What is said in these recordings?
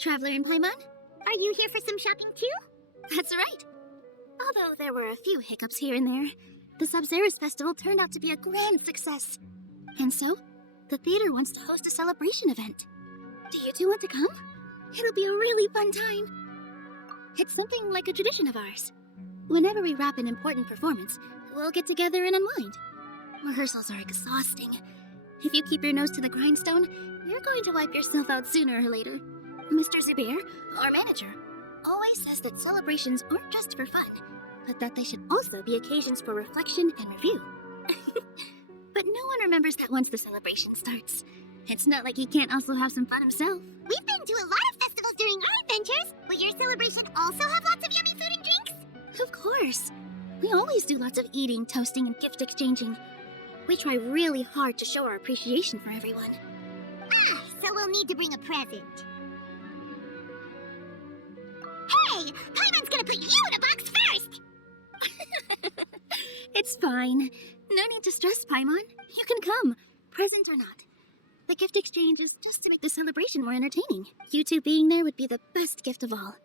Traveler and Paimon. Are you here for some shopping too? That's right. Although there were a few hiccups here and there, the Sub-Zerus Festival turned out to be a grand success. And so, the theater wants to host a celebration event. Do you two want to come? It'll be a really fun time. It's something like a tradition of ours. Whenever we wrap an important performance, we'll get together and unwind. Rehearsals are exhausting. If you keep your nose to the grindstone, you're going to wipe yourself out sooner or later. Mr. Zubair, our manager, always says that celebrations aren't just for fun, but that they should also be occasions for reflection and review. But no one remembers that once the celebration starts. It's not like he can't also have some fun himself. We've been to a lot of festivals during our adventures. Will your celebration also have lots of yummy food and drinks? Of course. We always do lots of eating, toasting, and gift exchanging. We try really hard to show our appreciation for everyone. So we'll need to bring a present. Hey! Paimon's gonna put you in a box first! It's fine. No need to stress, Paimon. You can come, present or not. The gift exchange is just to make the celebration more entertaining. You two being there would be the best gift of all.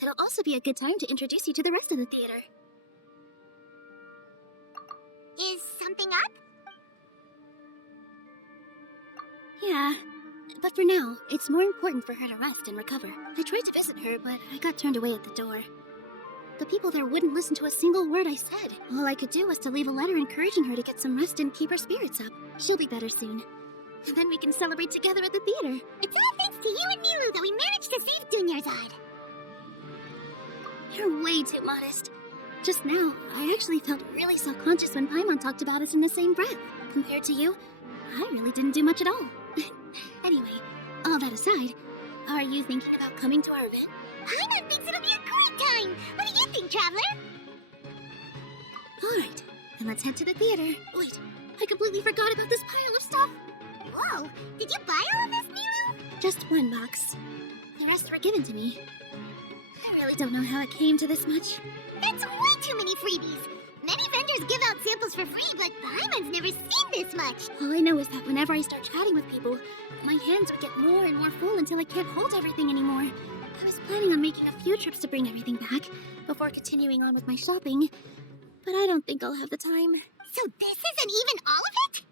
It'll also be a good time to introduce you to the rest of the theater. Is something up? Yeah, but for now, it's more important for her to rest and recover. I tried to visit her, but I got turned away at the door. The people there wouldn't listen to a single word I said. All I could do was to leave a letter encouraging her to get some rest and keep her spirits up. She'll be better soon. And then we can celebrate together at the theater. It's all thanks to you and nilou that we managed to save Dunyarzad. You're way too modest. Just now, I actually felt really self-conscious when Paimon talked about us in the same breath. Compared to you, I really didn't do much at all. Anyway, all that aside, are you thinking about coming to our event? Paimon thinks it'll be a great time! What do you think, Traveler? Alright, then let's head to the theater. Wait, I completely forgot about this pile of stuff. Whoa! Did you buy all of this, nilou? Just one box. The rest were given to me. I really don't know how it came to this much. That's way too many freebies! Many vendors give out samples for free, but Paimon's never seen this much! All I know is that whenever I start chatting with people, my hands would get more and more full until I can't hold everything anymore. I was planning on making a few trips to bring everything back, before continuing on with my shopping, but I don't think I'll have the time. So this isn't even all of it?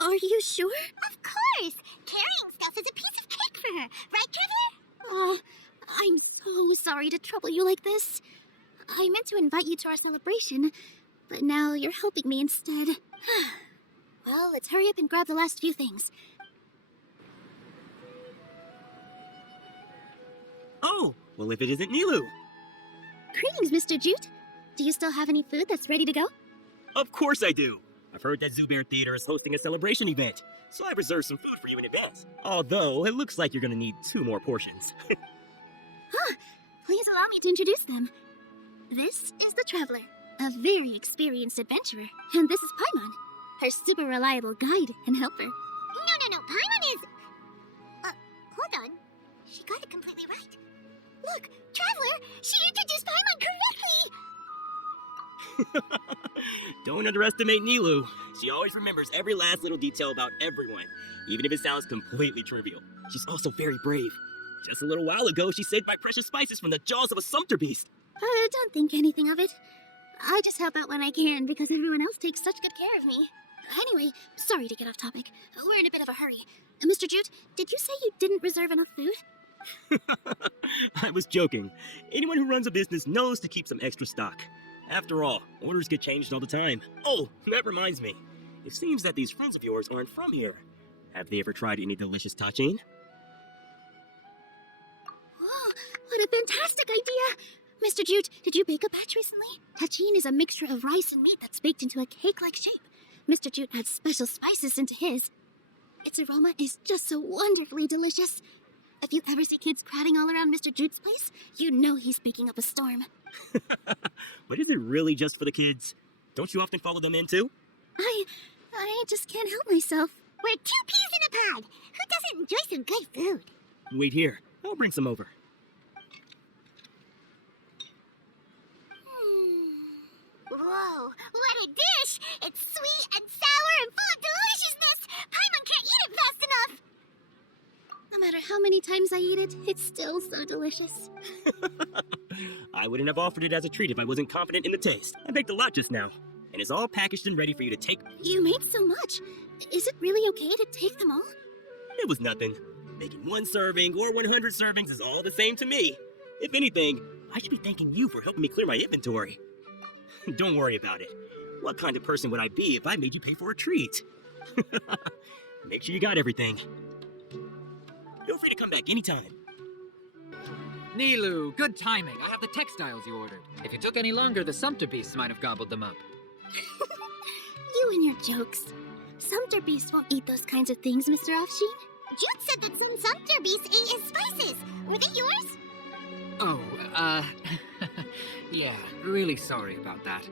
Are you sure? Of course! Carrying stuff is a piece of cake for her, right, Traveler? Oh, I'm so sorry to trouble you like this. I meant to invite you to our celebration, but now you're helping me instead. Well, let's hurry up and grab the last few things. Oh, well if it isn't Nilou. Greetings, Mr. Jute. Do you still have any food that's ready to go? Of course I do. I've heard that Zubair Theater is hosting a celebration event, so I've reserved some food for you in advance. Although, it looks like you're gonna need 2 more portions. Please allow me to introduce them. This is the Traveler, a very experienced adventurer. And this is Paimon, her super reliable guide and helper. No, Paimon is... hold on. She got it completely right. Look, Traveler, she introduced Paimon correctly! Don't underestimate Nilou. She always remembers every last little detail about everyone, even if it sounds completely trivial. She's also very brave. Just a little while ago, she saved my precious spices from the jaws of a sumpter beast. Don't think anything of it. I just help out when I can because everyone else takes such good care of me. Anyway, sorry to get off topic. We're in a bit of a hurry. Mr. Jute, did you say you didn't reserve enough food? I was joking. Anyone who runs a business knows to keep some extra stock. After all, orders get changed all the time. Oh, that reminds me. It seems that these friends of yours aren't from here. Have they ever tried any delicious tachin? Whoa, what a fantastic idea! Mr. Jute, did you bake a batch recently? Tachin is a mixture of rice and meat that's baked into a cake-like shape. Mr. Jute adds special spices into his. Its aroma is just so wonderfully delicious. If you ever see kids crowding all around Mr. Jute's place, you know he's baking up a storm. But is it really just for the kids? Don't you often follow them in too? I just can't help myself. We're 2 peas in a pod! Who doesn't enjoy some good food? Wait here. I'll bring some over. Whoa, what a dish! It's sweet and sour and full of deliciousness! Paimon can't eat it fast enough! No matter how many times I eat it, it's still so delicious. I wouldn't have offered it as a treat if I wasn't confident in the taste. I baked a lot just now, and it's all packaged and ready for you to take. You made so much. Is it really okay to take them all? It was nothing. Making one serving or 100 servings is all the same to me. If anything, I should be thanking you for helping me clear my inventory. Don't worry about it. What kind of person would I be if I made you pay for a treat? Make sure you got everything. Feel free to come back anytime. Nilou, good timing. I have the textiles you ordered. If it took any longer, the Sumpter beasts might have gobbled them up. You and your jokes. Sumpter beasts won't eat those kinds of things, Mr. Offsheen. Jude said that some Sumpter beasts ate his spices. Were they yours? Oh, yeah, really sorry about that.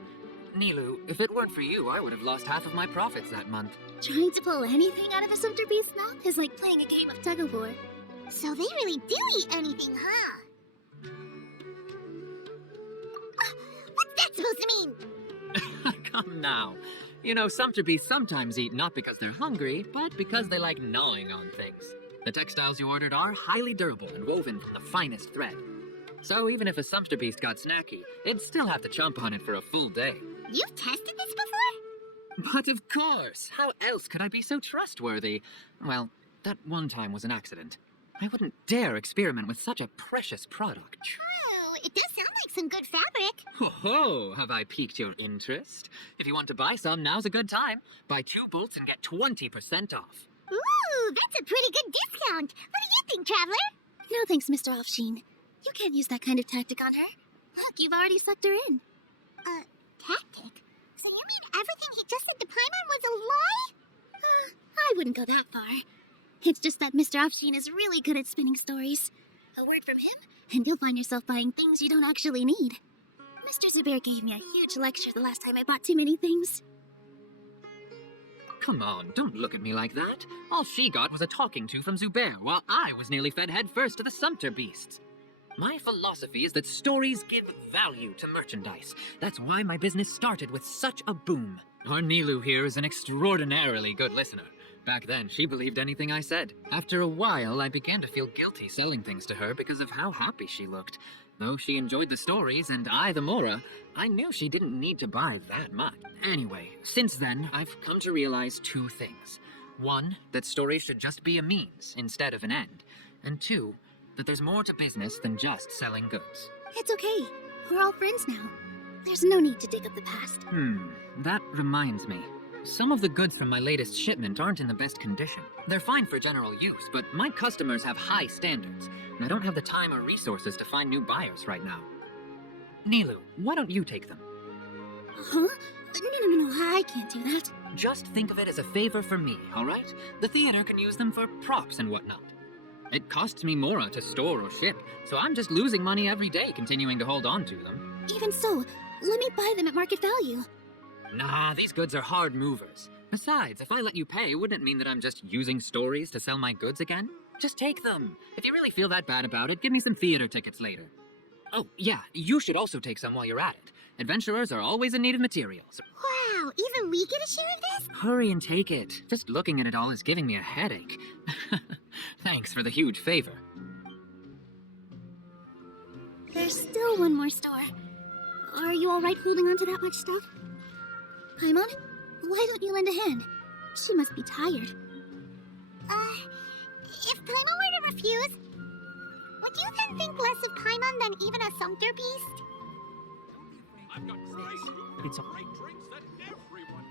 Nilou, if it weren't for you, I would have lost half of my profits that month. Trying to pull anything out of a Sumpter beast's mouth is like playing a game of tug-of-war. So they really do eat anything, huh? What's that supposed to mean? Come now. You know, Sumpter beasts sometimes eat not because they're hungry, but because they like gnawing on things. The textiles you ordered are highly durable and woven from the finest thread. So even if a Sumpter beast got snacky, it'd still have to chomp on it for a full day. You've tested this before? But of course! How else could I be so trustworthy? Well, that one time was an accident. I wouldn't dare experiment with such a precious product. True. It does sound like some good fabric. Ho ho! Have I piqued your interest? If you want to buy some, now's a good time. Buy 2 bolts and get 20% off. Ooh, that's a pretty good discount. What do you think, Traveler? No thanks, Mr. Offsheen. You can't use that kind of tactic on her. Look, you've already sucked her in. Tactic? So you mean everything he just said to Paimon was a lie? I wouldn't go that far. It's just that Mr. Offsheen is really good at spinning stories. A word from him, and you'll find yourself buying things you don't actually need. Mr. Zubair gave me a huge lecture the last time I bought too many things. Come on, don't look at me like that. All she got was a talking to from Zubair, while I was nearly fed head first to the Sumpter beasts. My philosophy is that stories give value to merchandise. That's why my business started with such a boom. Our Nilou here is an extraordinarily good listener. Back then, she believed anything I said. After a while, I began to feel guilty selling things to her because of how happy she looked. Though she enjoyed the stories, and I the Mora, I knew she didn't need to buy that much. Anyway, since then, I've come to realize 2 things. 1, that stories should just be a means instead of an end. And 2, that there's more to business than just selling goods. It's okay. We're all friends now. There's no need to dig up the past. That reminds me. Some of the goods from my latest shipment aren't in the best condition. They're fine for general use, but my customers have high standards, and I don't have the time or resources to find new buyers right now. Nilou, why don't you take them? Huh? No, I can't do that. Just think of it as a favor for me, all right? The theater can use them for props and whatnot. It costs me Mora to store or ship, so I'm just losing money every day continuing to hold on to them. Even so, let me buy them at market value. Nah, these goods are hard movers. Besides, if I let you pay, wouldn't it mean that I'm just using stories to sell my goods again? Just take them. If you really feel that bad about it, give me some theater tickets later. Oh, yeah, you should also take some while you're at it. Adventurers are always in need of materials. Wow, even we get a share of this? Hurry and take it. Just looking at it all is giving me a headache. Thanks for the huge favor. There's still one more store. Are you alright holding on to that much stuff? Paimon, why don't you lend a hand? She must be tired. If Paimon were to refuse, would you then think less of Paimon than even a Sumpter beast? It's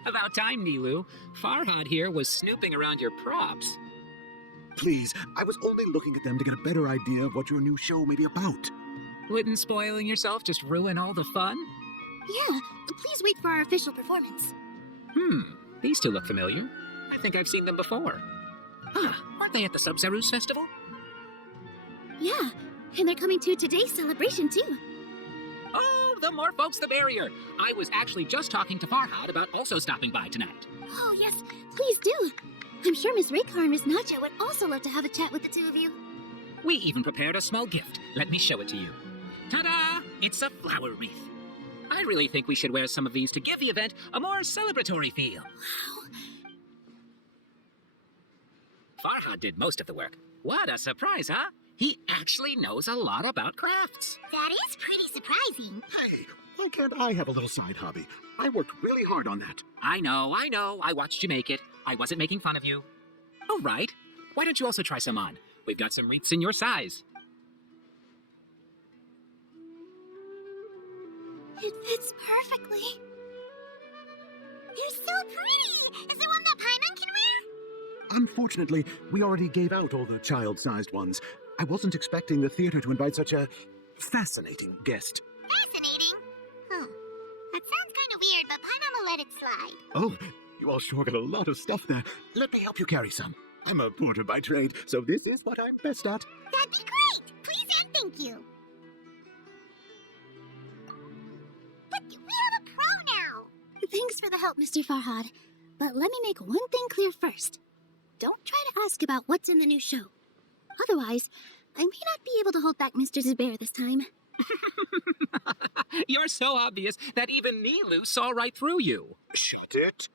about time, Nilou. Farhad here was snooping around your props. Please, I was only looking at them to get a better idea of what your new show may be about. Wouldn't spoiling yourself just ruin all the fun? Yeah, please wait for our official performance. These 2 look familiar. I think I've seen them before. Aren't they at the Sub-Zerus Festival? Yeah, and they're coming to today's celebration too. Oh, the more folks the merrier. I was actually just talking to Farhad about also stopping by tonight. Oh yes, please do. I'm sure Miss Raykar and Miss Nadja would also love to have a chat with the 2 of you. We even prepared a small gift. Let me show it to you. Ta-da! It's a flower wreath. I really think we should wear some of these to give the event a more celebratory feel. Wow. Farhad did most of the work. What a surprise, huh? He actually knows a lot about crafts. That is pretty surprising. Hey, why can't I have a little side hobby? I worked really hard on that. I know. I watched you make it. I wasn't making fun of you. All right. Why don't you also try some on? We've got some wreaths in your size. It fits perfectly. You're so pretty! Is there one that Paimon can wear? Unfortunately, we already gave out all the child-sized ones. I wasn't expecting the theater to invite such a fascinating guest. Fascinating. That sounds kind of weird, but Paimon will let it slide. Oh, you all sure got a lot of stuff there. Let me help you carry some. I'm a porter by trade, so this is what I'm best at. That'd be great! Please and thank you. But we have a pro now! Thanks for the help, Mr. Farhad. But let me make one thing clear first. Don't try to ask about what's in the new show. Otherwise, I may not be able to hold back Mr. Zubair this time. You're so obvious that even Nilou saw right through you. Shut it.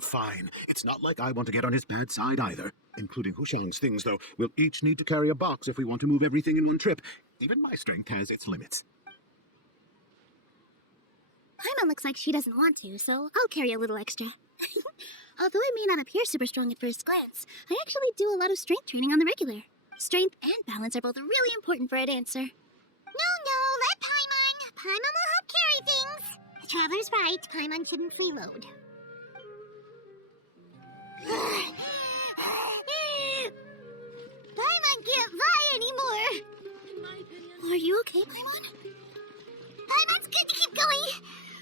Fine. It's not like I want to get on his bad side either. Including Hushang's things, though. We'll each need to carry a box if we want to move everything in one trip. Even my strength has its limits. Paimon looks like she doesn't want to, so I'll carry a little extra. Although I may not appear super strong at first glance, I actually do a lot of strength training on the regular. Strength and balance are both really important for a dancer. No, let Paimon. Paimon will help carry things. The Traveler's right. Paimon shouldn't freeload. Paimon can't fly anymore. Are you okay, Paimon? Paimon's good to keep going.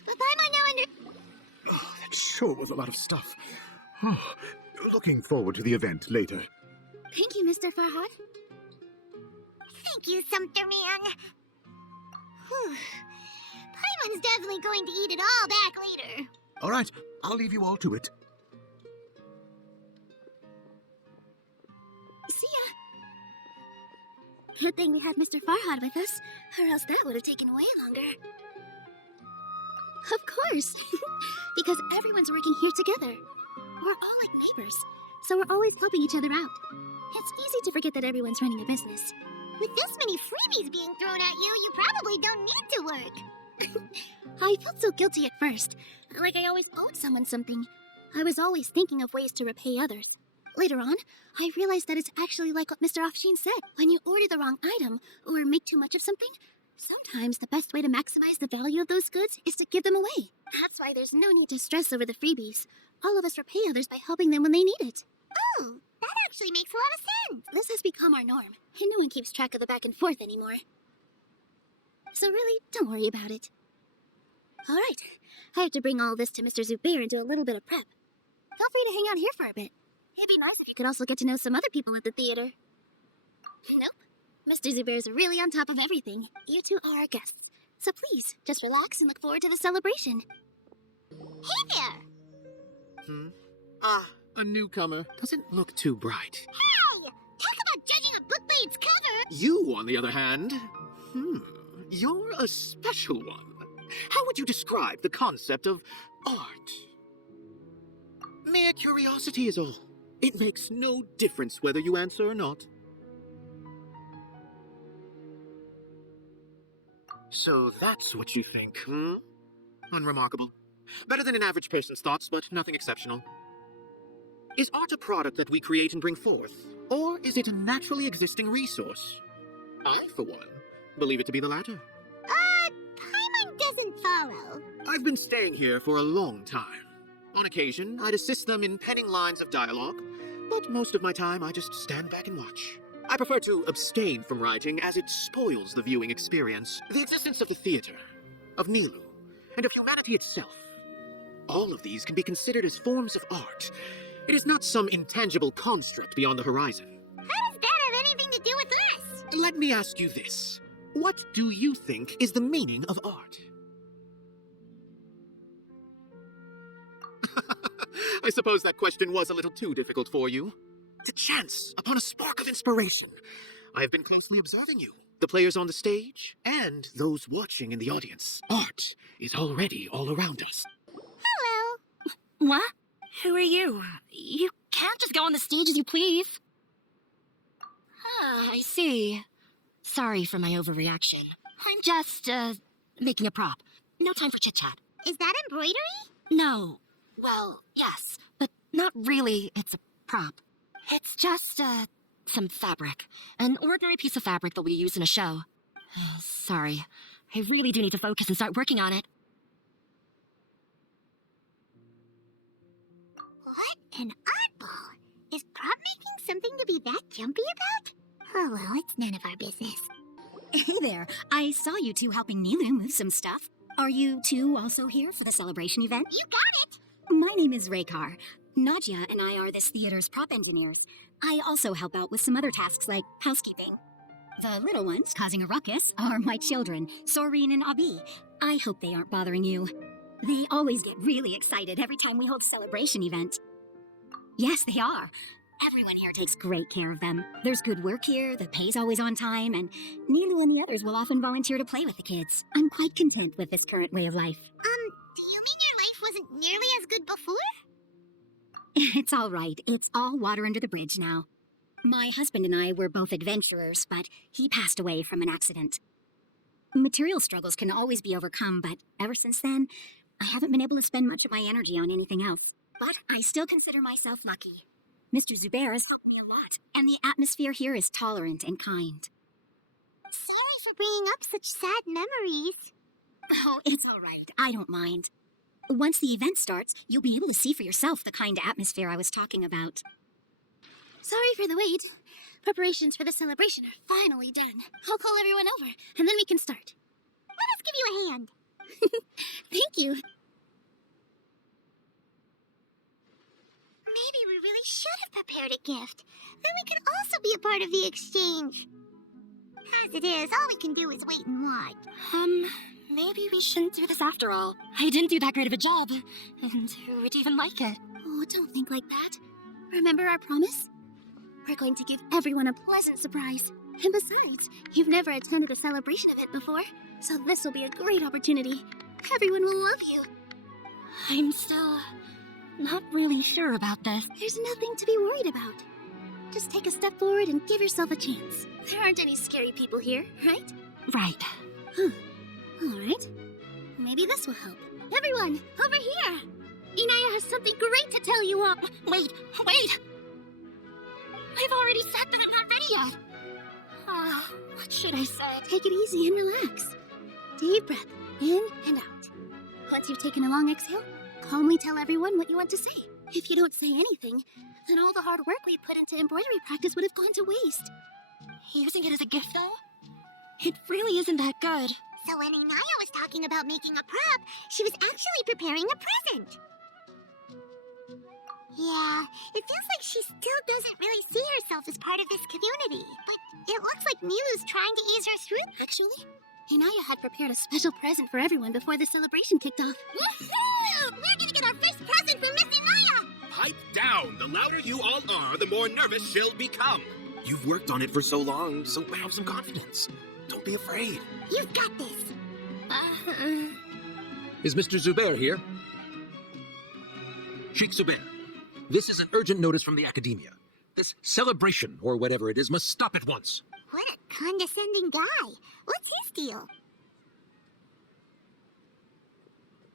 But Paimon now under... Oh, that sure was a lot of stuff. Oh, looking forward to the event later. Thank you, Mr. Farhad. Thank you, Sumter Man. Whew. Paimon's definitely going to eat it all back later. All right, I'll leave you all to it. See ya. Good thing we had Mr. Farhad with us, or else that would have taken way longer. Of course, because everyone's working here together. We're all like neighbors, so we're always helping each other out. It's easy to forget that everyone's running a business. With this many freebies being thrown at you, you probably don't need to work. I felt so guilty at first, like I always owed someone something. I was always thinking of ways to repay others. Later on, I realized that it's actually like what Mr. Afshin said. When you order the wrong item, or make too much of something, sometimes the best way to maximize the value of those goods is to give them away. That's why there's no need to stress over the freebies. All of us repay others by helping them when they need it. Oh, that actually makes a lot of sense. This has become our norm, and no one keeps track of the back and forth anymore. So really, don't worry about it. All right, I have to bring all this to Mr. Zubair and do a little bit of prep. Feel free to hang out here for a bit. It'd be nice if you could also get to know some other people at the theater. Nope. Mr. Zubair's really on top of everything. You two are our guests. So please, just relax and look forward to the celebration. Hey there! A newcomer doesn't look too bright. Hey! Talk about judging a book by its cover! You, on the other hand, you're a special one. How would you describe the concept of art? Mere curiosity is all. It makes no difference whether you answer or not. So that's what you think, Unremarkable. Better than an average person's thoughts, but nothing exceptional. Is art a product that we create and bring forth? Or is it a naturally existing resource? I, for one, believe it to be the latter. Paimon doesn't follow. I've been staying here for a long time. On occasion, I'd assist them in penning lines of dialogue, but most of my time I just stand back and watch. I prefer to abstain from writing as it spoils the viewing experience. The existence of the theater, of Nilou, and of humanity itself. All of these can be considered as forms of art. It is not some intangible construct beyond the horizon. How does that have anything to do with us? Let me ask you this. What do you think is the meaning of art? I suppose that question was a little too difficult for you. To chance upon a spark of inspiration. I have been closely observing you, the players on the stage, and those watching in the audience. Art is already all around us. Hello. What? Who are you? You can't just go on the stage as you please. Ah, I see. Sorry for my overreaction. I'm just, making a prop. No time for chit-chat. Is that embroidery? No. Well, yes, but not really. It's a prop. It's just, some fabric. An ordinary piece of fabric that we use in a show. Sorry. I really do need to focus and start working on it. What an oddball. Is prop making something to be that jumpy about? Oh well, it's none of our business. Hey there, I saw you two helping Nilou move some stuff. Are you two also here for the celebration event? You got it! My name is Raykar. Nadia and I are this theater's prop engineers. I also help out with some other tasks like housekeeping. The little ones causing a ruckus are my children, Soreen and Abi. I hope they aren't bothering you. They always get really excited every time we hold a celebration event. Yes, they are. Everyone here takes great care of them. There's good work here, the pay's always on time, and Nilou and the others will often volunteer to play with the kids. I'm quite content with this current way of life. Do you mean your life wasn't nearly as good before? It's all right. It's all water under the bridge now. My husband and I were both adventurers, but he passed away from an accident. Material struggles can always be overcome, but ever since then, I haven't been able to spend much of my energy on anything else. But I still consider myself lucky. Mr. Zubair has helped me a lot, and the atmosphere here is tolerant and kind. Sorry for bringing up such sad memories. Oh, it's all right. I don't mind. Once the event starts, you'll be able to see for yourself the kind of atmosphere I was talking about. Sorry for the wait. Preparations for the celebration are finally done. I'll call everyone over, and then we can start. Let us give you a hand. Thank you. Maybe we really should have prepared a gift. Then we could also be a part of the exchange. As it is, all we can do is wait and watch. Maybe we shouldn't do this after all. I didn't do that great of a job. And who would even like it? Oh, don't think like that. Remember our promise? We're going to give everyone a pleasant surprise. And besides, you've never attended a celebration event before, so this will be a great opportunity. Everyone will love you. I'm still not really sure about this. There's nothing to be worried about. Just take a step forward and give yourself a chance. There aren't any scary people here, right? Right. All right. Maybe this will help. Everyone, over here! Inaya has something great to tell you all. Wait! I've already said that I'm not ready yet. What should I say? Take it easy and relax. Deep breath, in and out. Once you've taken a long exhale, calmly tell everyone what you want to say. If you don't say anything, then all the hard work we put into embroidery practice would have gone to waste. Using it as a gift, though? It really isn't that good. So when Inaya was talking about making a prop, she was actually preparing a present. Yeah, it feels like she still doesn't really see herself as part of this community. But it looks like Nilou's trying to ease her through. Actually, Inaya had prepared a special present for everyone before the celebration kicked off. Woohoo! We're gonna get our first present from Miss Inaya! Pipe down! The louder you all are, the more nervous she'll become. You've worked on it for so long, so have some confidence. Don't be afraid. You've got this. Is Mr. Zubair here? Sheikh Zubair, this is an urgent notice from the Academia. This celebration, or whatever it is, must stop at once. What a condescending guy. What's his deal?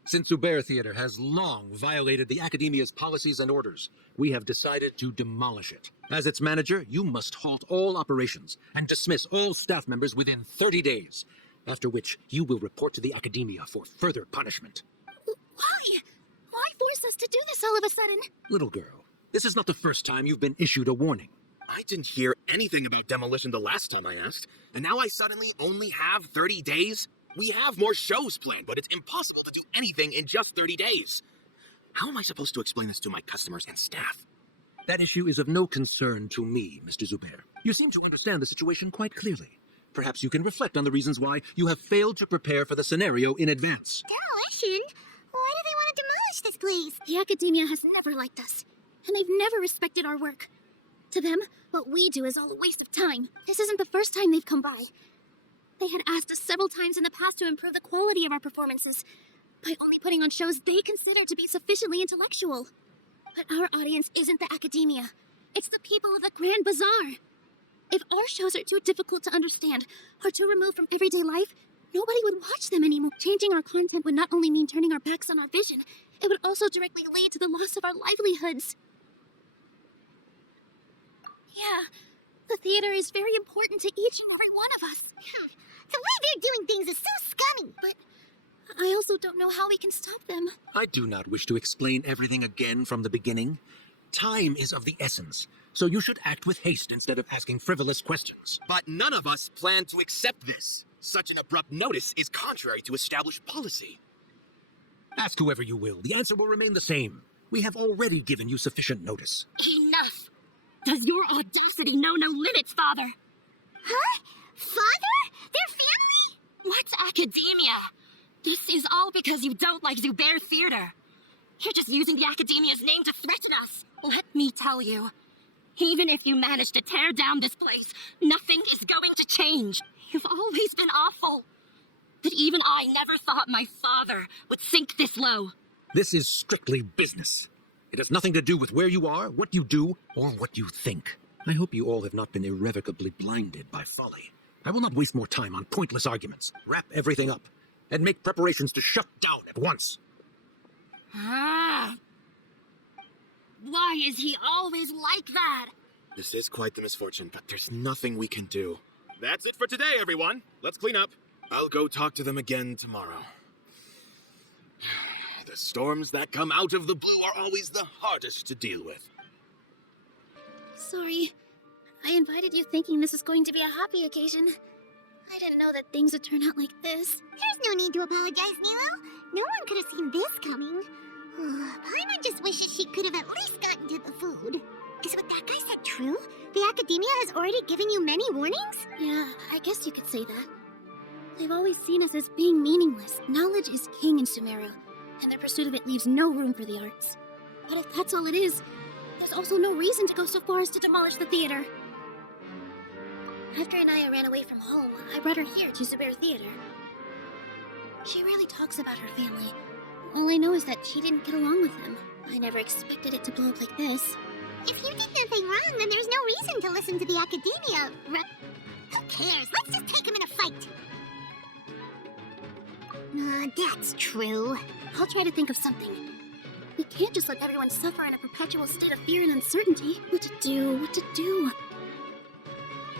Since Zubair Theater has long violated the Academia's policies and orders, we have decided to demolish it. As its manager, you must halt all operations and dismiss all staff members within 30 days, after which you will report to the Academia for further punishment. Why? Why force us to do this all of a sudden? Little girl, this is not the first time you've been issued a warning. I didn't hear anything about demolition the last time I asked, and now I suddenly only have 30 days? We have more shows planned, but it's impossible to do anything in just 30 days. How am I supposed to explain this to my customers and staff? That issue is of no concern to me, Mr. Zubair. You seem to understand the situation quite clearly. Perhaps you can reflect on the reasons why you have failed to prepare for the scenario in advance. Demolition? Why do they want to demolish this place? The Academia has never liked us, and they've never respected our work. To them, what we do is all a waste of time. This isn't the first time they've come by. They had asked us several times in the past to improve the quality of our performances by only putting on shows they consider to be sufficiently intellectual. But our audience isn't the Academia. It's the people of the Grand Bazaar. If our shows are too difficult to understand or too removed from everyday life, nobody would watch them anymore. Changing our content would not only mean turning our backs on our vision, it would also directly lead to the loss of our livelihoods. Yeah, the theater is very important to each and every one of us. The way they're doing things is so scummy. But I also don't know how we can stop them. I do not wish to explain everything again from the beginning. Time is of the essence, so you should act with haste instead of asking frivolous questions. But none of us plan to accept this. Such an abrupt notice is contrary to established policy. Ask whoever you will, the answer will remain the same. We have already given you sufficient notice. Enough! Does your audacity know no limits, Father? Huh? Father? Their family? What's academia? This is all because you don't like Zubair Theater. You're just using the Academia's name to threaten us. Let me tell you, even if you manage to tear down this place, nothing is going to change. You've always been awful. But even I never thought my father would sink this low. This is strictly business. It has nothing to do with where you are, what you do, or what you think. I hope you all have not been irrevocably blinded by folly. I will not waste more time on pointless arguments. Wrap everything up, and make preparations to shut down at once. Ah! Why is he always like that? This is quite the misfortune, but there's nothing we can do. That's it for today, everyone. Let's clean up. I'll go talk to them again tomorrow. The storms that come out of the blue are always the hardest to deal with. Sorry. I invited you thinking this was going to be a happy occasion. I didn't know that things would turn out like this. There's no need to apologize, nilou. No one could have seen this coming. Paimon just wishes she could have at least gotten to the food. Is what that guy said true? The Academia has already given you many warnings? Yeah, I guess you could say that. They've always seen us as being meaningless. Knowledge is king in Sumeru, and their pursuit of it leaves no room for the arts. But if that's all it is, there's also no reason to go so far as to demolish the theater. After Anaya ran away from home, I brought her here to Zubair Theater. She really talks about her family. All I know is that she didn't get along with them. I never expected it to blow up like this. If you did nothing wrong, then there's no reason to listen to the Academia. Who cares? Let's just take him in a fight. That's true. I'll try to think of something. We can't just let everyone suffer in a perpetual state of fear and uncertainty. What to do?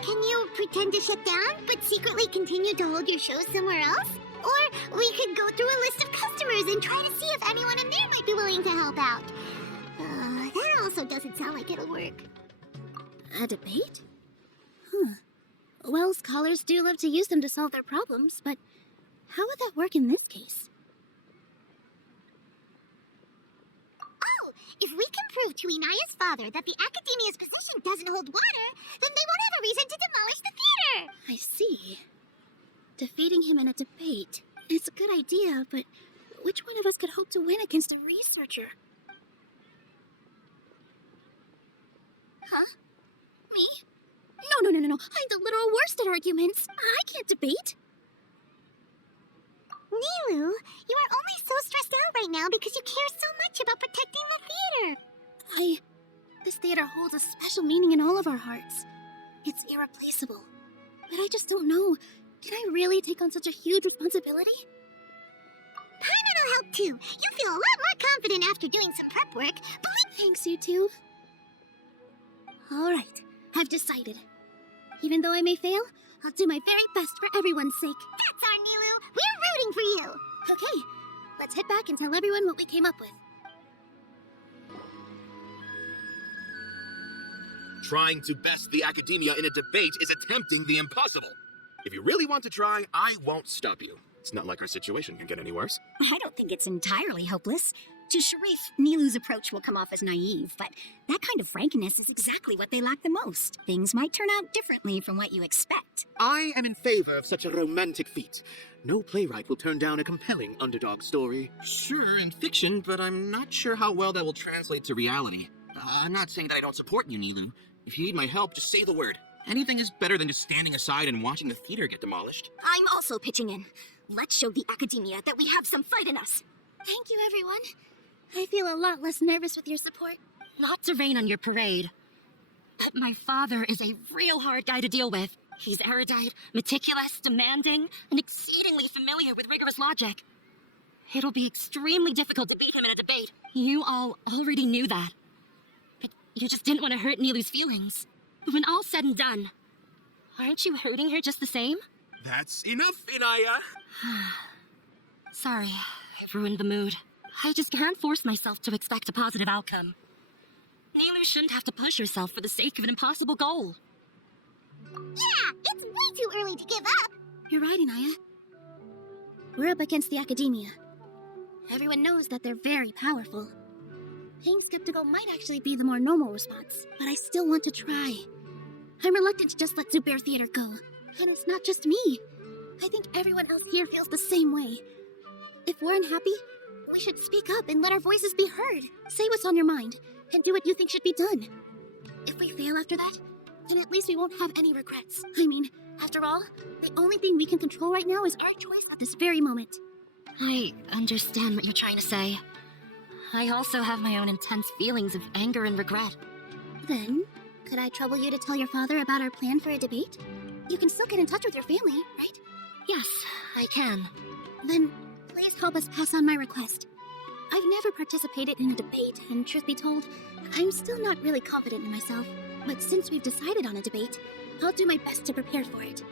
Can you pretend to shut down, but secretly continue to hold your shows somewhere else? Or we could go through a list of customers and try to see if anyone in there might be willing to help out. That also doesn't sound like it'll work. A debate? Well, scholars do love to use them to solve their problems, but how would that work in this case? Oh, if we can prove to Inaya's father that the Academia's position doesn't hold water, then they won't have a reason to demolish the theater. I see. Defeating him in a debate. It's a good idea, but which one of us could hope to win against a researcher? Huh? Me? No. I'm the literal worst at arguments. I can't debate. Nilou, you are only so stressed out right now because you care so much about protecting the theater. This theater holds a special meaning in all of our hearts. It's irreplaceable. But I just don't know. Can I really take on such a huge responsibility? Paimon will help too. You feel a lot more confident after doing some prep work. Thanks, you two. All right, I've decided. Even though I may fail, I'll do my very best for everyone's sake. That's our Nilou. We're rooting for you. Okay, let's head back and tell everyone what we came up with. Trying to best the Academia in a debate is attempting the impossible. If you really want to try, I won't stop you. It's not like our situation can get any worse. I don't think it's entirely hopeless. To Sharif, Nilou's approach will come off as naive, but that kind of frankness is exactly what they lack the most. Things might turn out differently from what you expect. I am in favor of such a romantic feat. No playwright will turn down a compelling underdog story. Sure, in fiction, but I'm not sure how well that will translate to reality. I'm not saying that I don't support you, Nilou. If you need my help, just say the word. Anything is better than just standing aside and watching the theater get demolished. I'm also pitching in. Let's show the Academia that we have some fight in us. Thank you, everyone. I feel a lot less nervous with your support. Not to rain on your parade. But my father is a real hard guy to deal with. He's erudite, meticulous, demanding, and exceedingly familiar with rigorous logic. It'll be extremely difficult to beat him in a debate. You all already knew that. But you just didn't want to hurt Nilou's feelings. But when all's said and done, aren't you hurting her just the same? That's enough, Inaya. Sorry, I've ruined the mood. I just can't force myself to expect a positive outcome. Nilou shouldn't have to push herself for the sake of an impossible goal. Yeah, it's way too early to give up. You're right, Inaya. We're up against the Academia. Everyone knows that they're very powerful. Being skeptical might actually be the more normal response, but I still want to try. I'm reluctant to just let Zubair Theater go. And it's not just me. I think everyone else here feels the same way. If we're unhappy, we should speak up and let our voices be heard. Say what's on your mind, and do what you think should be done. If we fail after that, then at least we won't have any regrets. I mean, after all, the only thing we can control right now is our choice at this very moment. I understand what you're trying to say. I also have my own intense feelings of anger and regret. Then, could I trouble you to tell your father about our plan for a debate? You can still get in touch with your family, right? Yes, I can. Then, please help us pass on my request. I've never participated in a debate, and truth be told, I'm still not really confident in myself. But since we've decided on a debate, I'll do my best to prepare for it.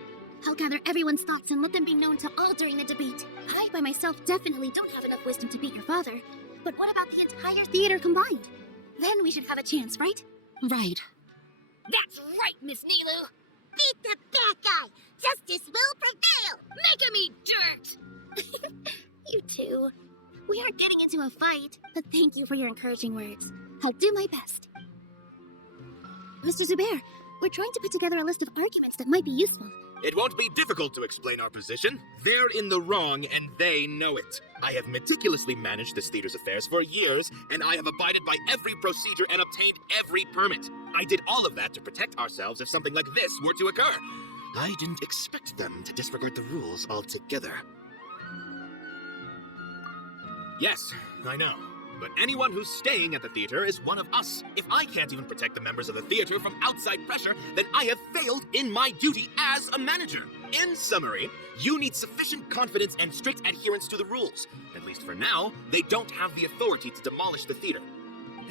I'll gather everyone's thoughts and let them be known to all during the debate. I, by myself, definitely don't have enough wisdom to beat your father. But what about the entire theater combined? Then we should have a chance, right? Right. That's right, Miss Nilou. Beat the bad guy. Justice will prevail. Make him eat dirt. You two. We aren't getting into a fight, but thank you for your encouraging words. I'll do my best. Mr. Zubair, we're trying to put together a list of arguments that might be useful. It won't be difficult to explain our position. They're in the wrong, and they know it. I have meticulously managed this theater's affairs for years, and I have abided by every procedure and obtained every permit. I did all of that to protect ourselves if something like this were to occur. I didn't expect them to disregard the rules altogether. Yes, I know. But anyone who's staying at the theater is one of us. If I can't even protect the members of the theater from outside pressure, then I have failed in my duty as a manager. In summary, you need sufficient confidence and strict adherence to the rules. At least for now, they don't have the authority to demolish the theater.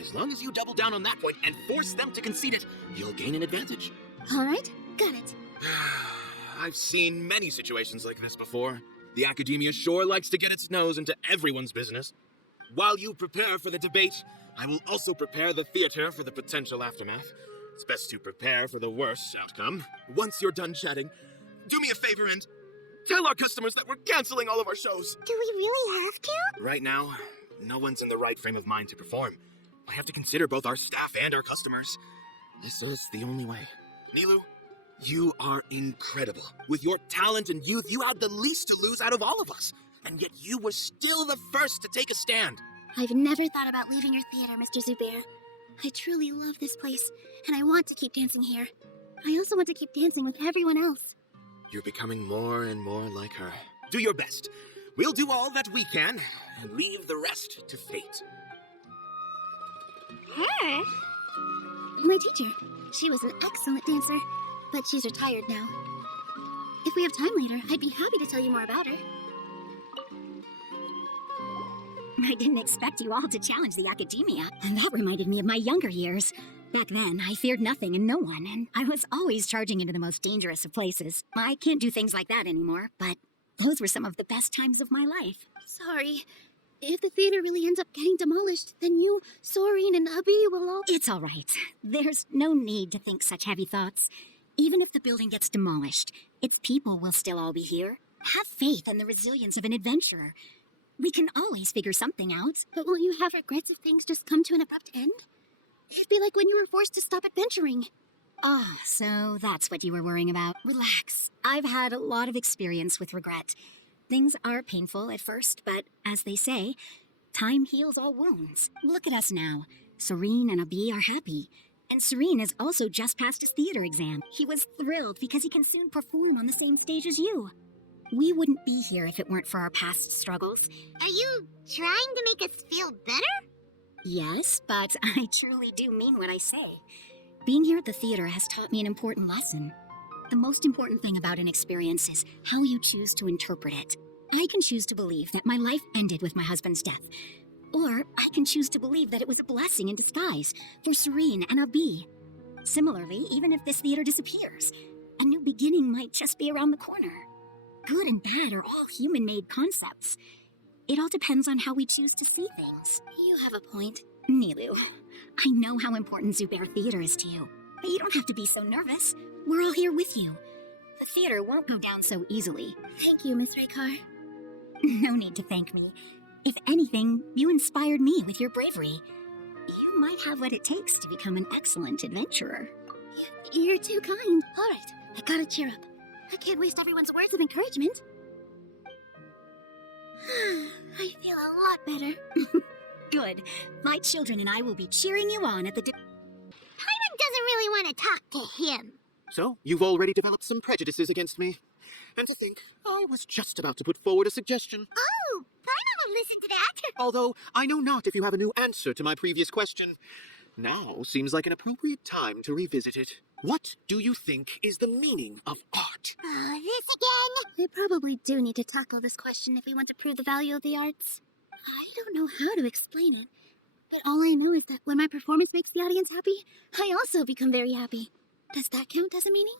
As long as you double down on that point and force them to concede it, you'll gain an advantage. All right, got it. I've seen many situations like this before. The Academia sure likes to get its nose into everyone's business. While you prepare for the debate, I will also prepare the theater for the potential aftermath. It's best to prepare for the worst outcome. Once you're done chatting, do me a favor and tell our customers that we're canceling all of our shows. Do we really have to? Right now, no one's in the right frame of mind to perform. I have to consider both our staff and our customers. This is the only way. Nilou, you are incredible. With your talent and youth, you had the least to lose out of all of us. And yet you were still the first to take a stand. I've never thought about leaving your theater, Mr. Zubair. I truly love this place, and I want to keep dancing here. I also want to keep dancing with everyone else. You're becoming more and more like her. Do your best. We'll do all that we can, and leave the rest to fate. Her? My teacher. She was an excellent dancer, but she's retired now. If we have time later, I'd be happy to tell you more about her. I didn't expect you all to challenge the Academia, and that reminded me of my younger years. Back then, I feared nothing and no one, and I was always charging into the most dangerous of places. I can't do things like that anymore, but those were some of the best times of my life. Sorry. If the theater really ends up getting demolished, then you, Soren, and Abi will all... It's all right. There's no need to think such heavy thoughts. Even if the building gets demolished, its people will still all be here. Have faith in the resilience of an adventurer. We can always figure something out. But won't you have regrets if things just come to an abrupt end? It'd be like when you were forced to stop adventuring. Ah, so that's what you were worrying about. Relax. I've had a lot of experience with regret. Things are painful at first, but as they say, time heals all wounds. Look at us now. Serene and Abi are happy. And Serene has also just passed his theater exam. He was thrilled because he can soon perform on the same stage as you. We wouldn't be here if it weren't for our past struggles. Are you trying to make us feel better? Yes, but I truly do mean what I say. Being here at the theater has taught me an important lesson. The most important thing about an experience is how you choose to interpret it. I can choose to believe that my life ended with my husband's death. Or I can choose to believe that it was a blessing in disguise for Serene and Abi. Similarly, even if this theater disappears, a new beginning might just be around the corner. Good and bad are all human-made concepts. It all depends on how we choose to see things. You have a point. Nilou, I know how important Zubair Theater is to you, but you don't have to be so nervous. We're all here with you. The theater won't go down so easily. Thank you, Miss Raykar. No need to thank me. If anything, you inspired me with your bravery. You might have what it takes to become an excellent adventurer. You're too kind. All right, I gotta cheer up. I can't waste everyone's words of encouragement. I feel a lot better. Good. My children and I will be cheering you on at the... Paimon doesn't really want to talk to him. So, you've already developed some prejudices against me. And to think, I was just about to put forward a suggestion. Oh, Paimon will listen to that. Although, I know not if you have a new answer to my previous question. Now seems like an appropriate time to revisit it. What do you think is the meaning of art? This again? We probably do need to tackle this question if we want to prove the value of the arts. I don't know how to explain it, but all I know is that when my performance makes the audience happy, I also become very happy. Does that count as a meaning?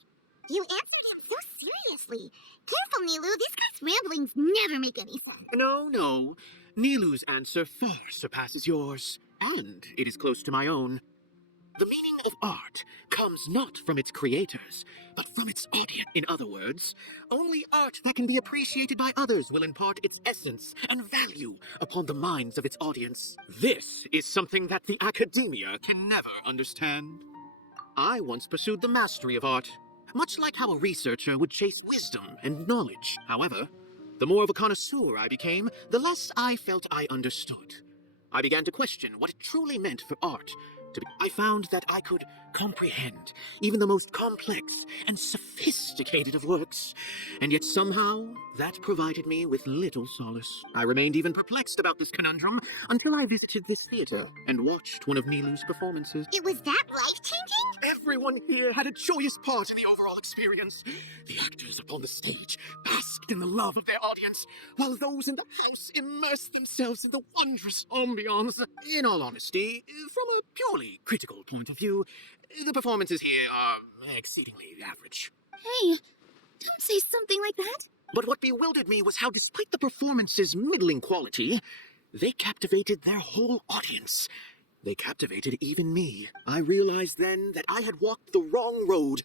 You answered him so seriously. Careful, Nilou. These guys' ramblings never make any sense. No. Nilou's answer far surpasses yours, and it is close to my own. The meaning of art comes not from its creators, but from its audience. In other words, only art that can be appreciated by others will impart its essence and value upon the minds of its audience. This is something that the academia can never understand. I once pursued the mastery of art, much like how a researcher would chase wisdom and knowledge. However, the more of a connoisseur I became, the less I felt I understood. I began to question what it truly meant for art. I found that I could comprehend even the most complex and sophisticated of works, and yet somehow that provided me with little solace. I remained even perplexed about this conundrum until I visited this theater and watched one of Nilou's performances. It was that life-changing? Everyone here had a joyous part in the overall experience. The actors upon the stage basked in the love of their audience, while those in the house immersed themselves in the wondrous ambiance. In all honesty, from a purely critical point of view, the performances here are exceedingly average. Hey, don't say something like that. But what bewildered me was how, despite the performance's middling quality, they captivated their whole audience. They captivated even me. I realized then that I had walked the wrong road.